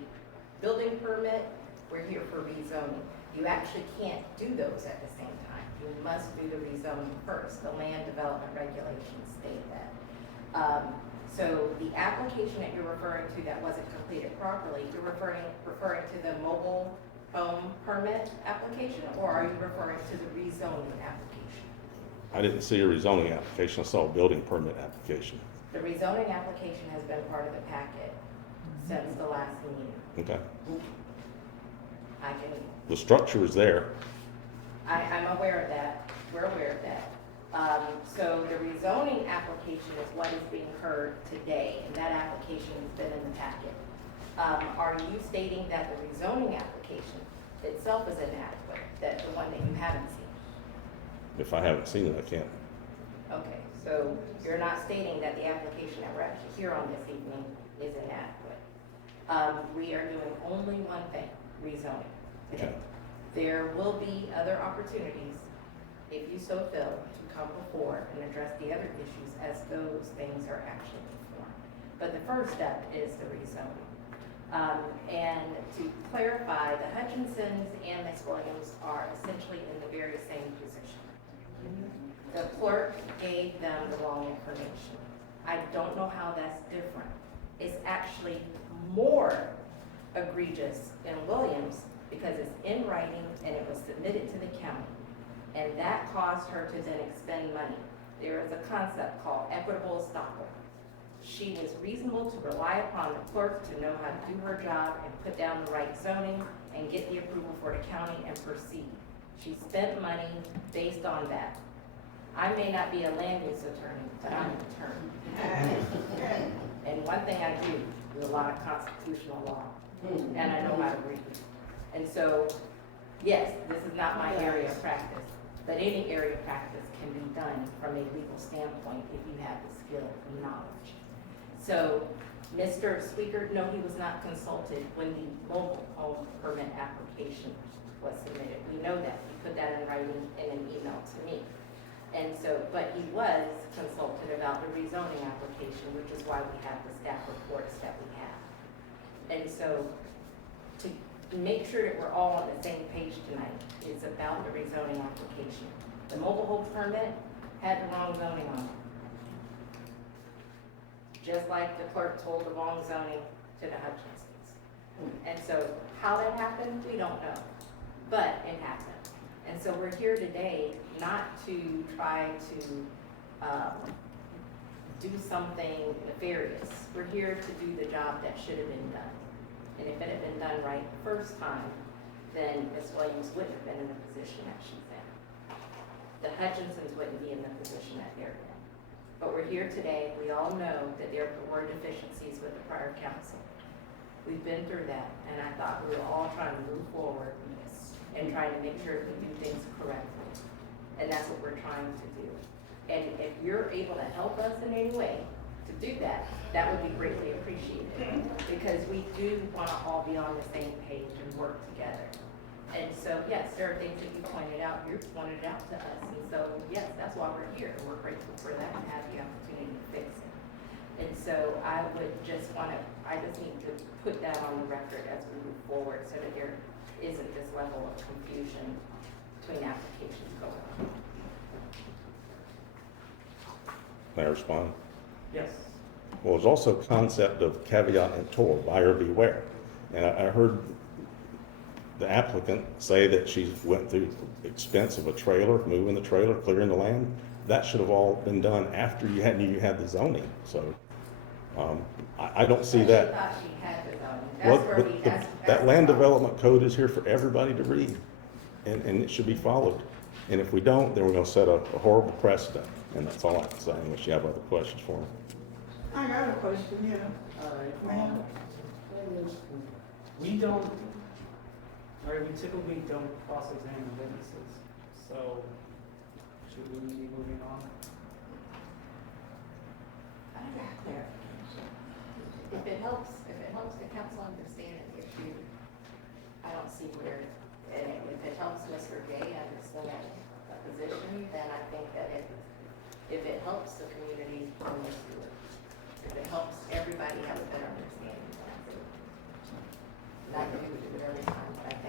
building permit. we're here for rezoning. You actually can't do those at the same time. You must do the rezoning first. The land development regulations state that. So the application that you're referring to that wasn't completed properly, you're referring to the mobile home permit application, or are you referring to the rezoning application? I didn't see a rezoning application, I saw a building permit application. The rezoning application has been part of the packet since the last meeting. Okay. I can, The structure is there. I'm aware of that. We're aware of that. So the rezoning application is what is being heard today, and that application has been in the packet. Are you stating that the rezoning application itself is inadequate, that the one that you haven't seen? If I haven't seen it, I can't. Okay, so you're not stating that the application that we're actually here on this evening is inadequate. We are doing only one thing, rezoning today. Okay. There will be other opportunities, if you so feel, to come before and address the other issues as those things are actually performed. But the first step is the rezoning. And to clarify, the Hutchinsons and Ms. Williams are essentially in the very same position. The clerk gave them the wrong information. I don't know how that's different. It's actually more egregious in Williams because it's in writing and it was submitted to the county. And that caused her to then expend money. There is a concept called equitable estoppel. She was reasonable to rely upon the clerk to know how to do her job and put down the right zoning and get the approval for the county and proceed. She spent money based on that. I may not be a land use attorney, but I'm an attorney. And one thing I do is a lot of constitutional law, and I know how to read. And so, yes, this is not my area of practice, but any area of practice can be done from a legal standpoint if you have the skill and knowledge. So, Mr. Speaker, no, he was not consulted when the mobile home permit application was submitted. We know that. He put that in writing in an email to me. And so, but he was consulted about the rezoning application, which is why we have the staff reports that we have. And so, to make sure that we're all on the same page tonight, is about the rezoning application. The mobile home permit had the wrong zoning on it. Just like the clerk told the wrong zoning to the Hutchinsons. And so, how that happened, we don't know. But it happened. And so we're here today not to try to do something nefarious. We're here to do the job that should have been done. And if it had been done right the first time, then Ms. Williams wouldn't have been in the position that she's in. The Hutchinsons wouldn't be in the position that they're in. But we're here today. We all know that there were deficiencies with the prior council. We've been through that, and I thought we were all trying to move forward and trying to make sure we do things correctly. And that's what we're trying to do. And if you're able to help us in any way to do that, that would be greatly appreciated. Because we do want to all be on the same page and work together. And so, yes, there are things that you pointed out, you pointed out to us. And so, yes, that's why we're here. And we're grateful for that and have the opportunity to fix it. And so I would just want to, I just need to put that on the record as we move forward so that there isn't this level of confusion between applications going on. May I respond? Yes. Well, there's also a concept of caveat emptor, buyer beware. And I heard the applicant say that she went through the expense of a trailer, moving the trailer, clearing the land. That should have all been done after you knew you had the zoning. So I don't see that. She thought she had the zoning. That's That land development code is here for everybody to read, and it should be followed. And if we don't, then we're going to set a horrible precedent. And that's all I can say, unless you have other questions for me. I got a question, yeah. All right. Ma'am? We don't, or we typically don't cross-examine witnesses. So, should we be moving on? I got clarification. If it helps the council understand the issue, I don't see where, and if it helps Mr. Gay understand the position, then I think that if it helps the community, then let's do it. If it helps everybody have a better understanding, then I think not that we would do it every time, but I think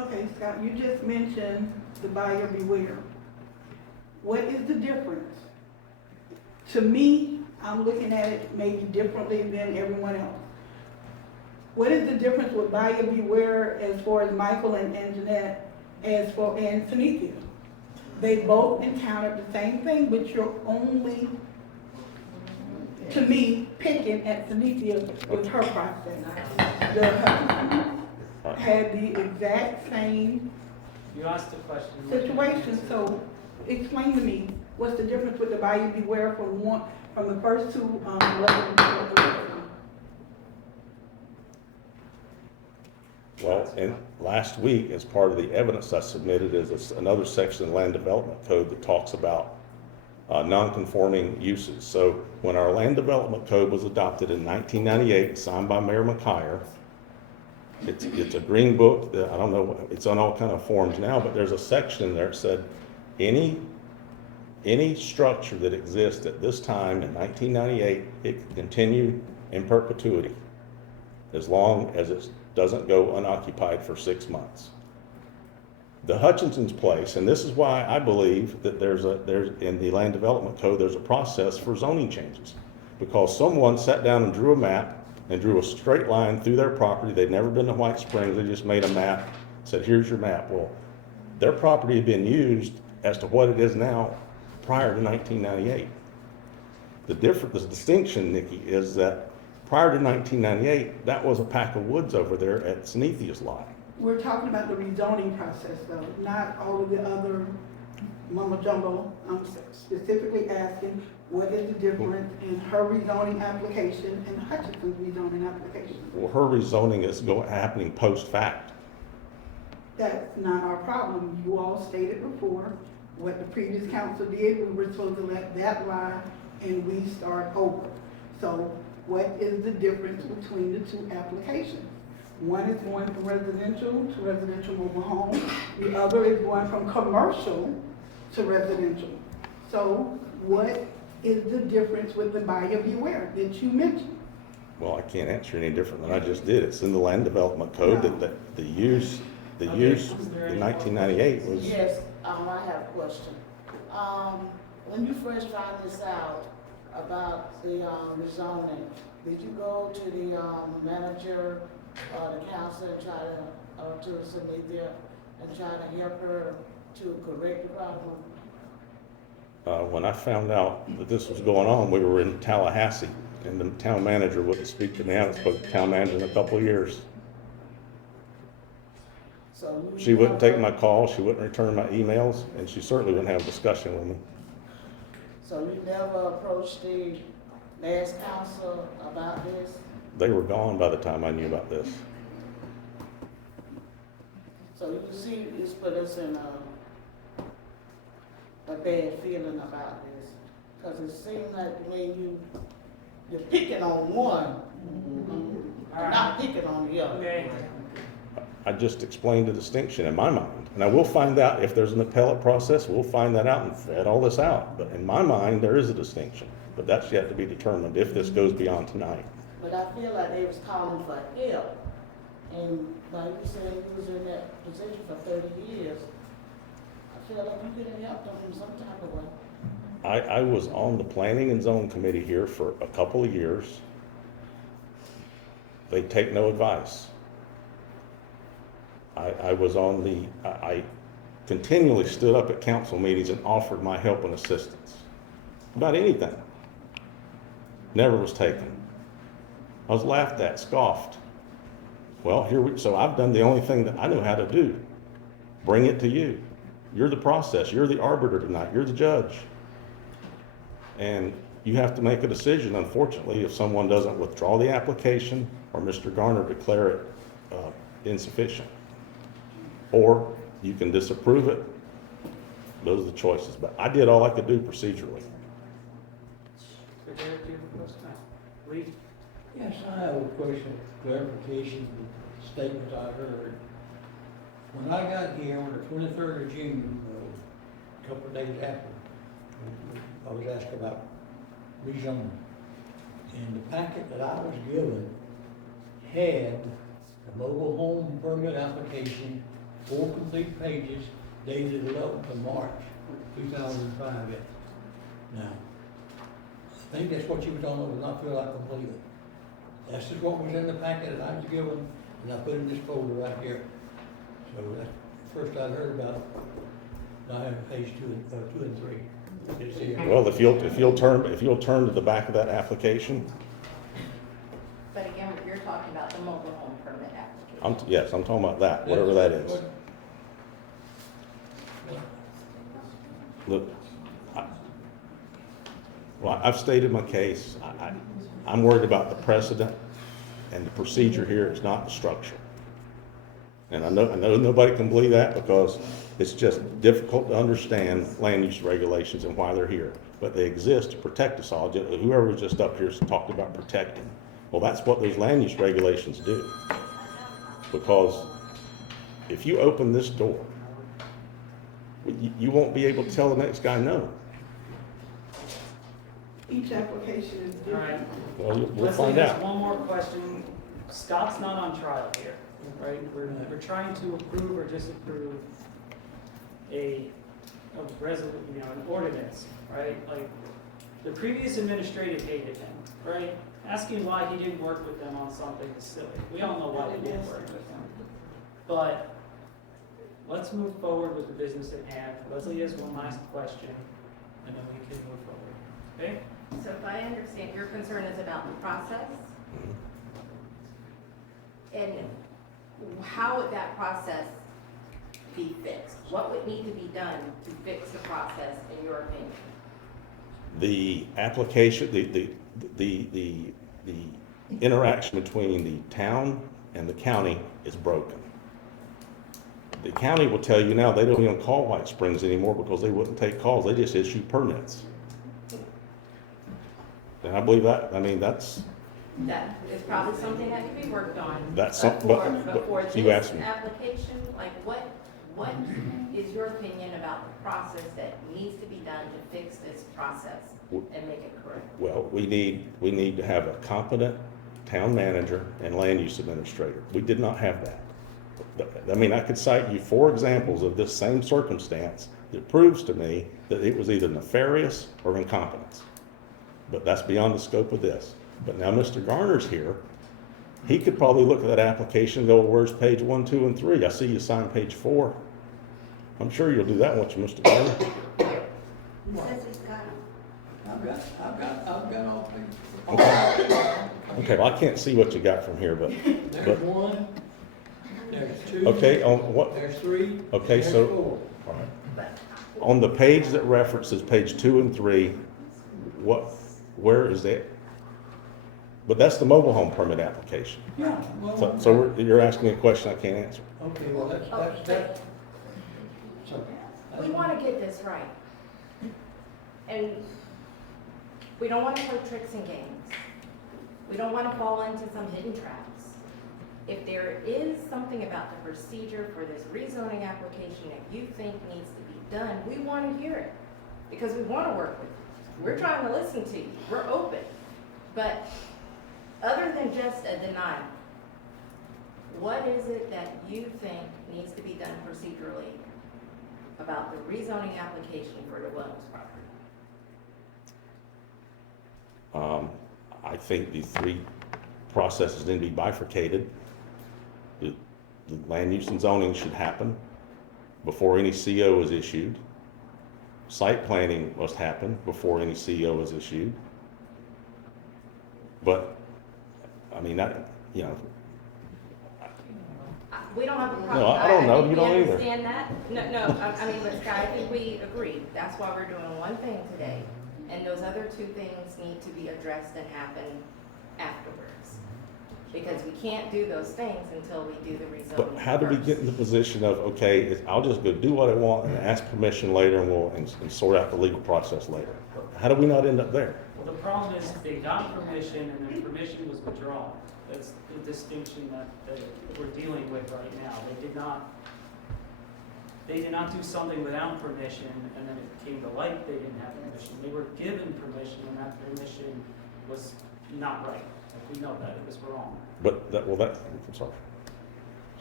Okay, Scott, you just mentioned the buyer beware. What is the difference? To me, I'm looking at it maybe differently than everyone else. What is the difference with buyer beware as far as Michael and Angelina and Cynethia? They both encountered the same thing, but you're only, to me, picking at Cynethia with her process. The husband had the exact same You asked a question. situation, so explain to me, what's the difference with the buyer beware from the first two, Well, and last week, as part of the evidence I submitted, is another section of the Land Development Code that talks about non-conforming uses. So when our Land Development Code was adopted in 1998, signed by Mayor McCall, it's a green book that, I don't know, it's on all kind of forms now, but there's a section in there that said any structure that exists at this time in 1998, it can continue in perpetuity as long as it doesn't go unoccupied for 6 months. The Hutchinson's place, and this is why I believe that there's in the Land Development Code, there's a process for zoning changes. Because someone sat down and drew a map and drew a straight line through their property. They'd never been to White Springs. They just made a map, said, here's your map. Well, their property had been used as to what it is now prior to 1998. The distinction, Nikki, is that prior to 1998, that was a pack of woods over there at Cynethia's lot. we're talking about the rezoning process though, not all of the other mumbo jumbo. I'm specifically asking, what is the difference in her rezoning application and Hutchinson's rezoning application? Well, her rezoning is happening post fact. That's not our problem. You all stated before what the previous council did. We were supposed to let that lie and we start over. So what is the difference between the two applications? One is going from residential to residential mobile home. The other is going from commercial to residential. So what is the difference with the buyer beware that you mentioned? Well, I can't answer any different than I just did. It's in the Land Development Code that the use in 1998 was. Yes, I have a question. When you first found this out about the rezoning, did you go to the manager or the council and try to, or to Cynethia and try to help her to correct the problem? When I found out that this was going on, we were in Tallahassee, and the town manager wouldn't speak to me. I haven't spoken to the town manager in a couple of years. So She wouldn't take my calls, she wouldn't return my emails, and she certainly wouldn't have a discussion with me. So you never approached the last council about this? They were gone by the time I knew about this. So you see, it's put us in a bad feeling about this, because it seems like when you're picking on one, and not picking on the other. Okay. I just explained the distinction in my mind, and I will find out if there's an appellate process. We'll find that out and vet all this out. But in my mind, there is a distinction, but that's yet to be determined if this goes beyond tonight. But I feel like they was calling for help, and like you said, you was in that position for 30 years. I feel like you could have helped them in some type of way. I was on the Planning and Zone Committee here for a couple of years. They take no advice. I continually stood up at council meetings and offered my help and assistance about anything. Never was taken. I was laughed at, scoffed. Well, so I've done the only thing that I know how to do. Bring it to you. You're the process. You're the arbiter tonight. You're the judge. And you have to make a decision, unfortunately, if someone doesn't withdraw the application or Mr. Garner declare it insufficient. Or you can disapprove it. Those are the choices. But I did all I could do procedurally. So Garrett, do you have a question? Lee? Yes, I have a question, clarification of the statements I heard. When I got here on the 23rd of June, a couple of days after, I was asked about rezoning. And the packet that I was given had the mobile home permit application 4 complete pages dated 11th of March, 2005. Now, I think that's what you were talking about, was not filled out completely. That's just what was in the packet that I was given, and I put in this folder right here. So that's the first I heard about it. Now I have page 2 and 3. It's here. Well, if you'll turn to the back of that application, But again, you're talking about the mobile home permit application. yes, I'm talking about that, whatever that is. Look, I've stated my case. I'm worried about the precedent, and the procedure here is not the structure. And I know nobody can believe that because it's just difficult to understand land use regulations and why they're here. But they exist to protect us all. Whoever was just up here talked about protecting. Well, that's what those land use regulations do. Because if you open this door, you won't be able to tell the next guy no. Each application is All right. different. Well, we'll Leslie, find there's out. one more question. Scott's not on trial here, right? We're trying to approve or disapprove an ordinance, right? Like, the previous administrator hated him, right? Asking why he didn't work with them on something is silly. We all know why they didn't work with him. But let's move forward with the business at hand. Leslie has one last question, and then we can move forward, okay? So if I understand, your concern is about the process? And how would that process be fixed? What would need to be done to fix the process, in your opinion? The application, the interaction between the town and the county is broken. The county will tell you now they don't even call White Springs anymore because they wouldn't take calls. They just issue permits. And I believe that, That is probably something that could be worked on. That's something, but for you this asked me. application, like what is your opinion about the process that needs to be done to fix this process and make it correct? Well, we need to have a competent town manager and land use administrator. We did not have that. I could cite you 4 examples of this same circumstance that proves to me that it was either nefarious or incompetence. But that's beyond the scope of this. But now Mr. Garner's here. He could probably look at that application and go, where's page 1, 2, and 3? I see you signed page 4. I'm sure you'll do that, won't you, Mr. Garner? He says he's got them. I've got all three. Okay, well, I can't see what you got from here, but, There's 1, there's 2. okay, on what, There's 3. okay, there's so, 4. all right. On the page that references page 2 and 3, where is that? But that's the mobile home permit application. Yeah, well. So you're asking me a question I can't answer. Okay, well, that's. So. We want to get this right. And we don't want to play tricks and games. We don't want to fall into some hidden traps. If there is something about the procedure for this rezoning application that you think needs to be done, we want to hear it. Because we want to work with you. We're trying to listen to you. We're open. But other than just a denial, what is it that you think needs to be done procedurally about the rezoning application for the Williams property? I think the 3 processes need to be bifurcated. The land use and zoning should happen before any CO is issued. Site planning must happen before any CO is issued. But, We don't have a problem. No, I don't know. think You don't we either. understand that. But Scott, I think we agreed. That's why we're doing one thing today. And those other 2 things need to be addressed and happen afterwards. Because we can't do those things until we do the rezoning. But how do we first. get in the position of, okay, I'll just go do what I want and ask permission later and sort out the legal process later? How do we not end up there? Well, the problem is they got permission and then permission was withdrawn. That's the distinction that we're dealing with right now. They did not do something without permission and then it came to light they didn't have permission. They were given permission and that permission was not right. Like, we know that, it was wrong. I'm sorry.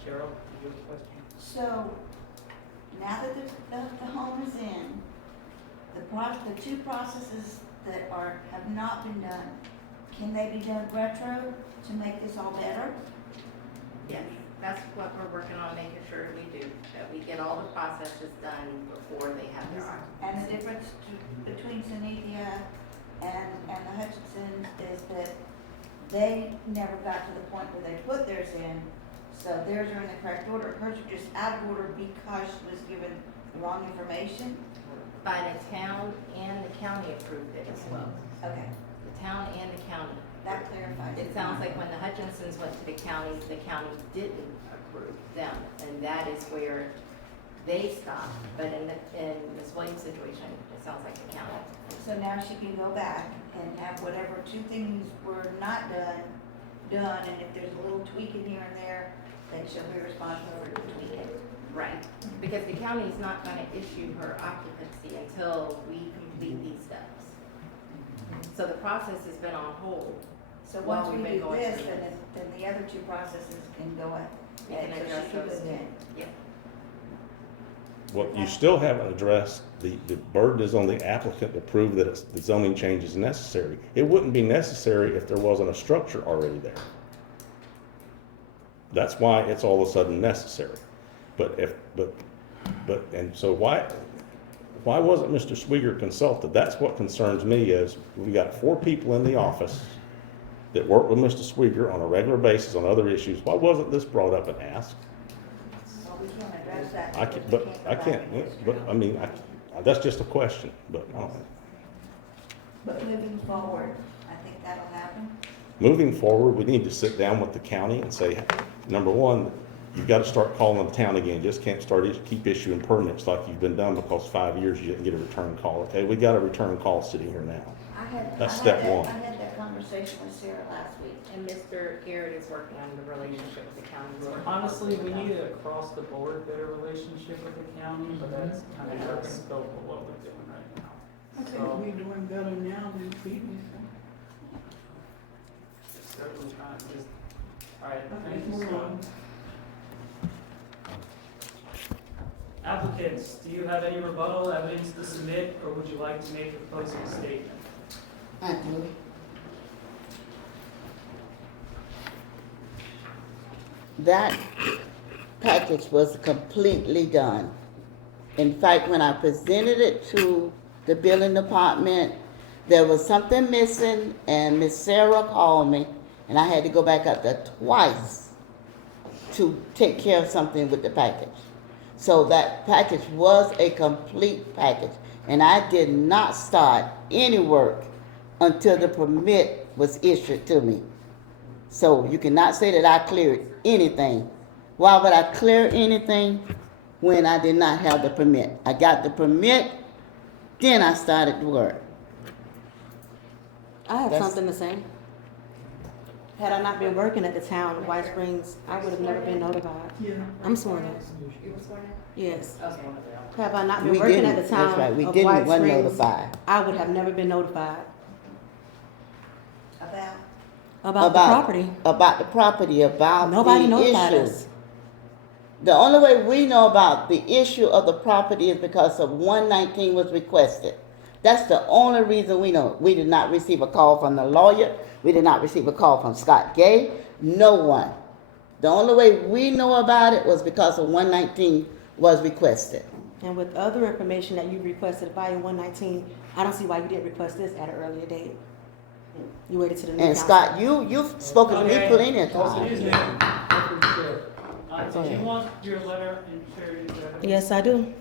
Cheryl, you have a question? So, now that the home is in, the two processes that have not been done, can they be done retro to make this all better? Yes, that's what we're working on, making sure we do, that we get all the processes done before they have their occupancy. And the difference between Cynethia and the Hutchinsons is that they never got to the point where they put theirs in, so theirs are in the correct order. Hers are just out of order because she was given the wrong information. By the town and the county approved it as well. Okay, The town and the county. that clarifies it. It sounds like when the Hutchinsons went to the county didn't approve them, and that is where they stopped. But in Ms. Williams' situation, it sounds like the county. So now she can go back and have whatever two things were not done, and if there's a little tweaking here and there, then she'll be responsible for tweaking it. Right, because the county is not gonna issue her occupancy until we complete these steps. So the process has been on hold. So While once we we've been do going this, through then the other two processes can go up. We can So address she could those then. Yeah. What you still haven't addressed, the burden is on the applicant to prove that the zoning change is necessary. It wouldn't be necessary if there wasn't a structure already there. That's why it's all of a sudden necessary. And so why wasn't Mr. Swigert consulted? That's what concerns me is we got 4 people in the office that work with Mr. Swigert on a regular basis on other issues. Why wasn't this brought up and asked? Well, we can't address that. I can't, that's just a question, but I don't know. But moving forward, I think that'll happen. Moving forward, we need to sit down with the county and say, number one, you've got to start calling the town again. Just can't keep issuing permits like you've been done because 5 years you didn't get a return call. Okay, we got a return call sitting here now. That's step one. I had that conversation with Sarah last week. And Mr. Garrett is working on the relationship with the county. Honestly, we need an across-the-board better relationship with the county, but that's kind of out of scope of what we're doing right now. I think we're doing better now than previously. It's certainly not just, all right, Okay, thank you, move Scott. on. Applicants, do you have any rebuttal evidence to submit, or would you like to make a closing statement? I do. That package was completely done. In fact, when I presented it to the building department, there was something missing, and Miss Sarah called me, and I had to go back up there twice to take care of something with the package. So that package was a complete package, and I did not start any work until the permit was issued to me. So you cannot say that I cleared anything. Why would I clear anything when I did not have the permit? I got the permit, then I started work. I have That's- something to say. Had I not been working at the town of White Springs, I would have never been notified. Yeah. I'm sworn in. You were sworn in? Yes. Okay. Have I not been We working didn't, at the that's town right, we of didn't, White wasn't Springs, notified. I would have never been notified About about the property. About the property, about Nobody the notified issue. us. The only way we know about the issue of the property is because of 119 was requested. That's the only reason we know. We did not receive a call from the lawyer. We did not receive a call from Scott Gay. No one. The only way we know about it was because of 119 was requested. And with other information that you requested via 119, I don't see why you didn't request this at an earlier date. You waited to the new And council. Scott, you've spoken to me Okay. plenty of Excuse times. me. Go Did you ahead. want your letter and Sherry to have it? Yes, I do.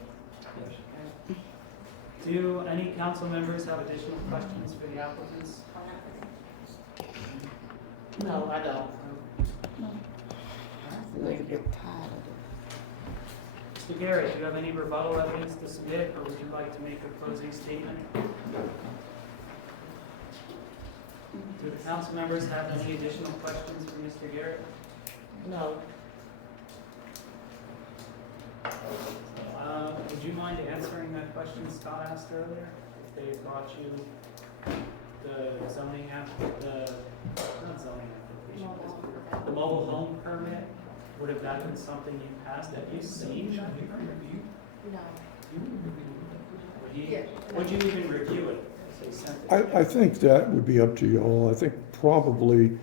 Do any council members have additional questions for the applicants? No, I don't. I'm a little bit tired of it. Mr. Garrett, do you have any rebuttal evidence to submit, or would you like to make a closing statement? Do the council members have any additional questions for Mr. Garrett? No. Would you mind answering that question Scott asked earlier? If they brought you the zoning not zoning application, the mobile home permit, Would have that been something you passed? Have you seen that? No. Would you even review it? If they sent it? I think that would be up to y'all. I think probably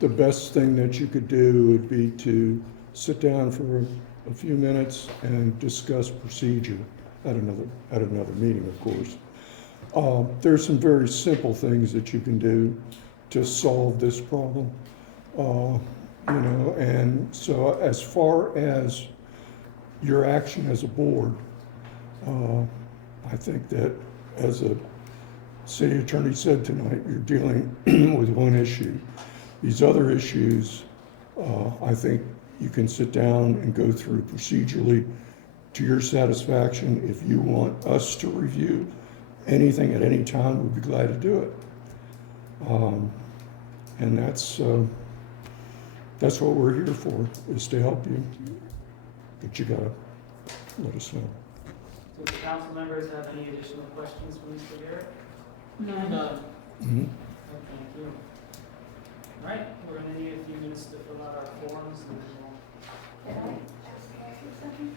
the best thing that you could do would be to sit down for a few minutes and discuss procedure at another meeting, of course. There's some very simple things that you can do to solve this problem. And so as far as your action as a board, I think that as a city attorney said tonight, you're dealing with one issue. These other issues, I think you can sit down and go through procedurally to your satisfaction. If you want us to review anything at any time, we'd be glad to do it. And that's what we're here for, is to help you. But you gotta let us know. Do the council members have any additional questions for Mr. Garrett? No. Mhm. Thank you. All right, we're gonna need a few minutes to fill out our forms and then we'll. Can I ask you something?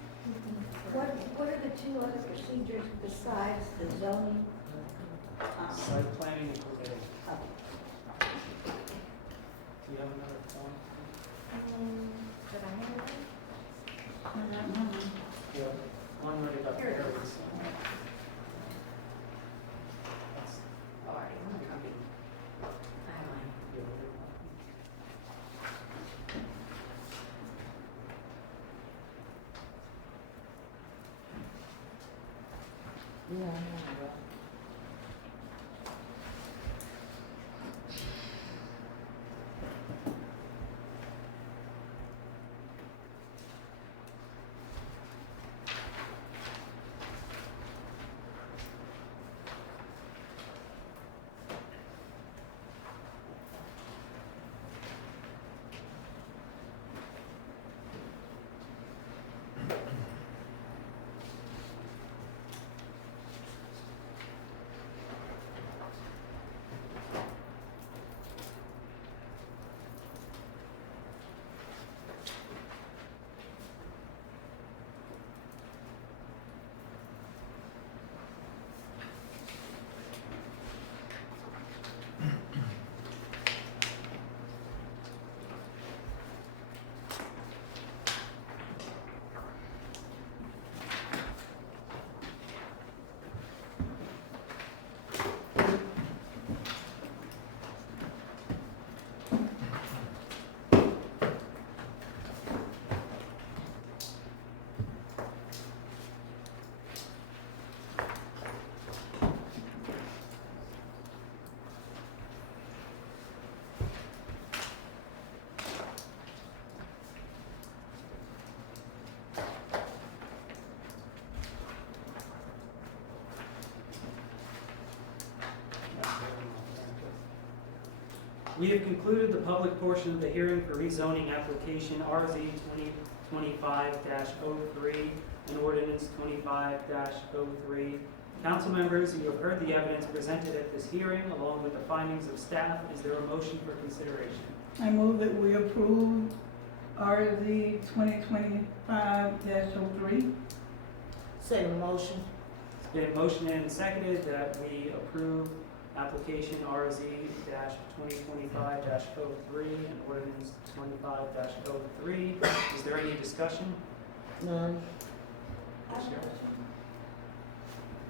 What are the two other procedures besides the zoning? Site planning and permitting. Oh, Do you have another form? Did I have it? Yeah. One where they got Here it is. buried, so. That's, Oh, I have mine. yeah, We have concluded the public portion of the hearing for rezoning application RZ 2025-03 and ordinance 25-03. Council members, you have heard the evidence presented at this hearing along with the findings of staff. Is there a motion for consideration? I move that we approve RZ 2025-03. Second motion. It's been motioned and seconded that we approve application RZ 2025-03 and ordinance 25-03. Is there any discussion? None. I have a question.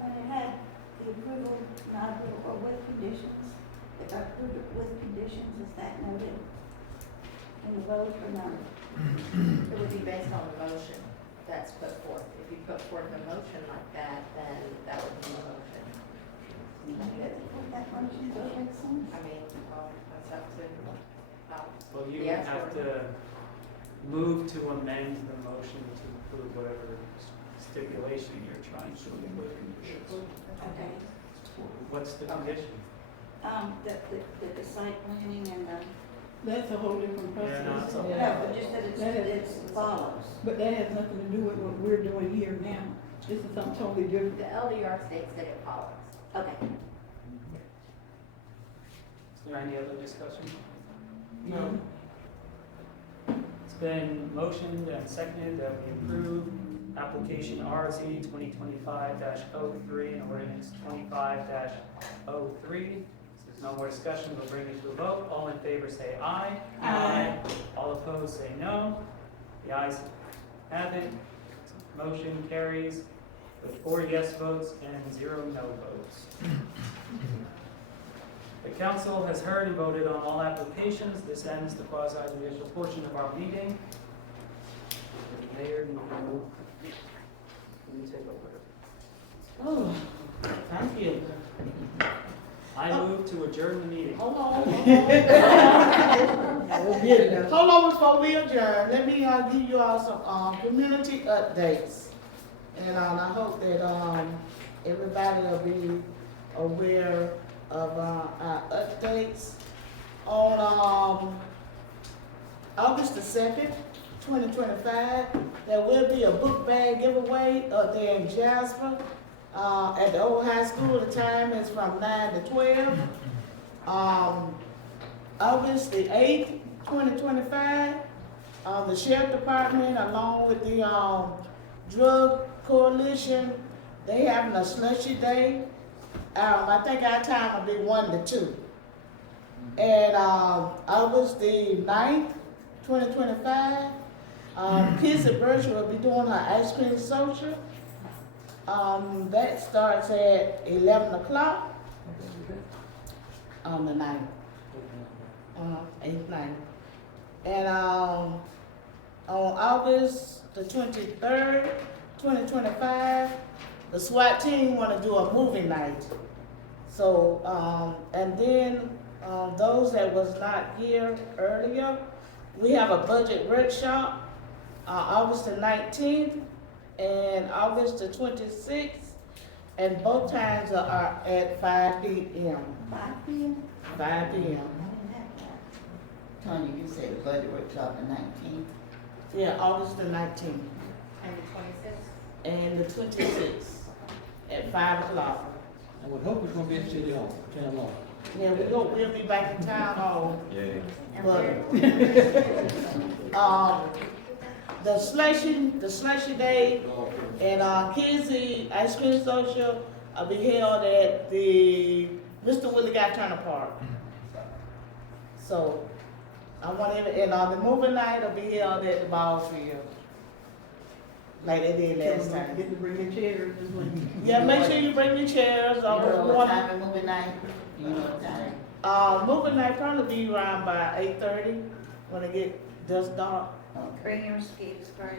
When it had the approval, not approval, or with conditions, if I approved it with conditions, is that noted in the vote or not? It would be based on the motion that's put forth. If you put forth a motion like that, then that would be a motion. That motion vote makes sense? I mean, that's up to, Well, you would Yes, have or- to move to amend the motion to include whatever stipulation you're trying to include. Okay. What's the condition? The site planning and the, That's a whole different Yeah, no, process. it's okay. no, but just that it's follows. But that has nothing to do with what we're doing here now. This is something totally different. the LDR states that it follows. Okay. Is there any other discussion? No. It's been motioned and seconded that we approve application RZ 2025-03 and ordinance 25-03. If there's no more discussion, we'll bring it to a vote. All in favor say aye. Aye. All opposed say no. The ayes have it. Motion carries with 4 yes votes and 0 no votes. The council has heard and voted on all applications. This ends the quasi-judicial portion of our meeting. The mayor, you take over. Oh, thank you. I move to adjourn the meeting. Hold on. Hold on before we adjourn. Let me give you all some community updates. And I hope that everybody will be aware of our updates. On August the 2nd, 2025, there will be a book bag giveaway up there in Jasper. At the old high school, the time is from 9 to 12. August the 8th, 2025, the sheriff department along with the drug coalition, they having a slushy day. I think our time will be 1 to 2. And August the 9th, 2025, Kids at Birch will be doing her ice cream social. That starts at 11 o'clock on the 9th. 8th, 9th. And on August the 23rd, 2025, the SWAT team want to do a movie night. So, and then those that was not here earlier, we have a budget workshop August the 19th and August the 26th, and both times are at 5 p.m. 5 p.m.? 5 p.m. Tony, you said the budget workshop the 19th. Yeah, August the 19th And the 26th? and the 26th at 5 o'clock. I would hope it's gonna be at City Hall, Town Hall. Yeah, we'll be back in town hall. Yay. And But, where- the slushy day and Kids Ice Cream Social will be held at the Mr. Willie Guy Turner Park. So I want to, and the movie night will be held at the ball field, like they did last time. Get to bring your chairs and bring. Yeah, make sure you bring your chairs. You know what time is movie night? You know what time? Movie night probably be around by 8:30 when it get just dark. Bring your mosquito spray.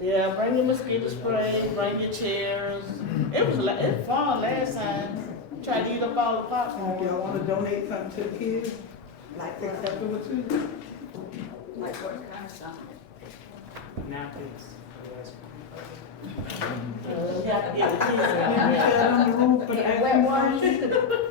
Yeah, bring your mosquito spray, bring your chairs. It was fun last time. Tried to eat up all the If popcorn. y'all wanna donate something to the kids, Like accept it with you. Like what kind of stuff? Napkins. We have to get the kids Kids in be there. on the roof for the ice cream social.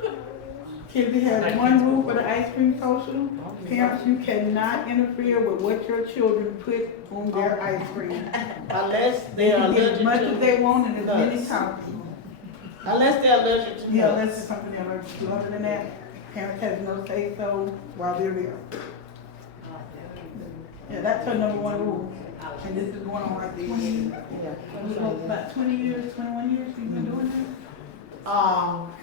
Kids has one rule for the ice cream social. Parents, you cannot interfere with what your children put on their ice cream. Unless They they're can get as allergic much as to, they want and as many nuts. times. unless they're allergic to Yeah, that's nuts. just something that are other than that, parents have no say so while they're there. Yeah, that's her number one rule. And this is going on like 20 years. About 20 years, 21 years you've been doing this?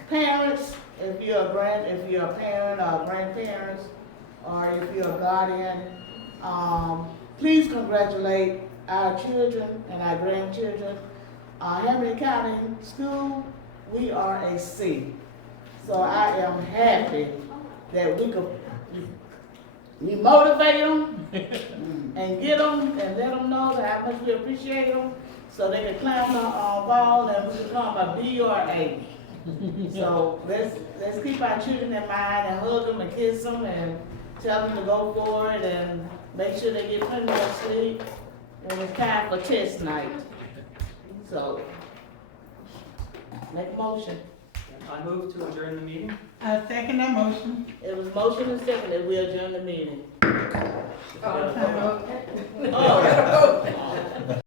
Parents, if you're a parent or grandparents, or if you're a guardian, please congratulate our children and our grandchildren. Henry County School, we are a C. So I am happy that we motivate them and get them and let them know how much we appreciate them, so they can climb the wall and we become a B or A. So let's keep our children in mind and hug them and kiss them and tell them to go for it and make sure they get plenty of sleep when it's time for test night. So, make a motion. I move to adjourn the meeting. I second that motion. It was motion and second that we adjourn the meeting. All the time.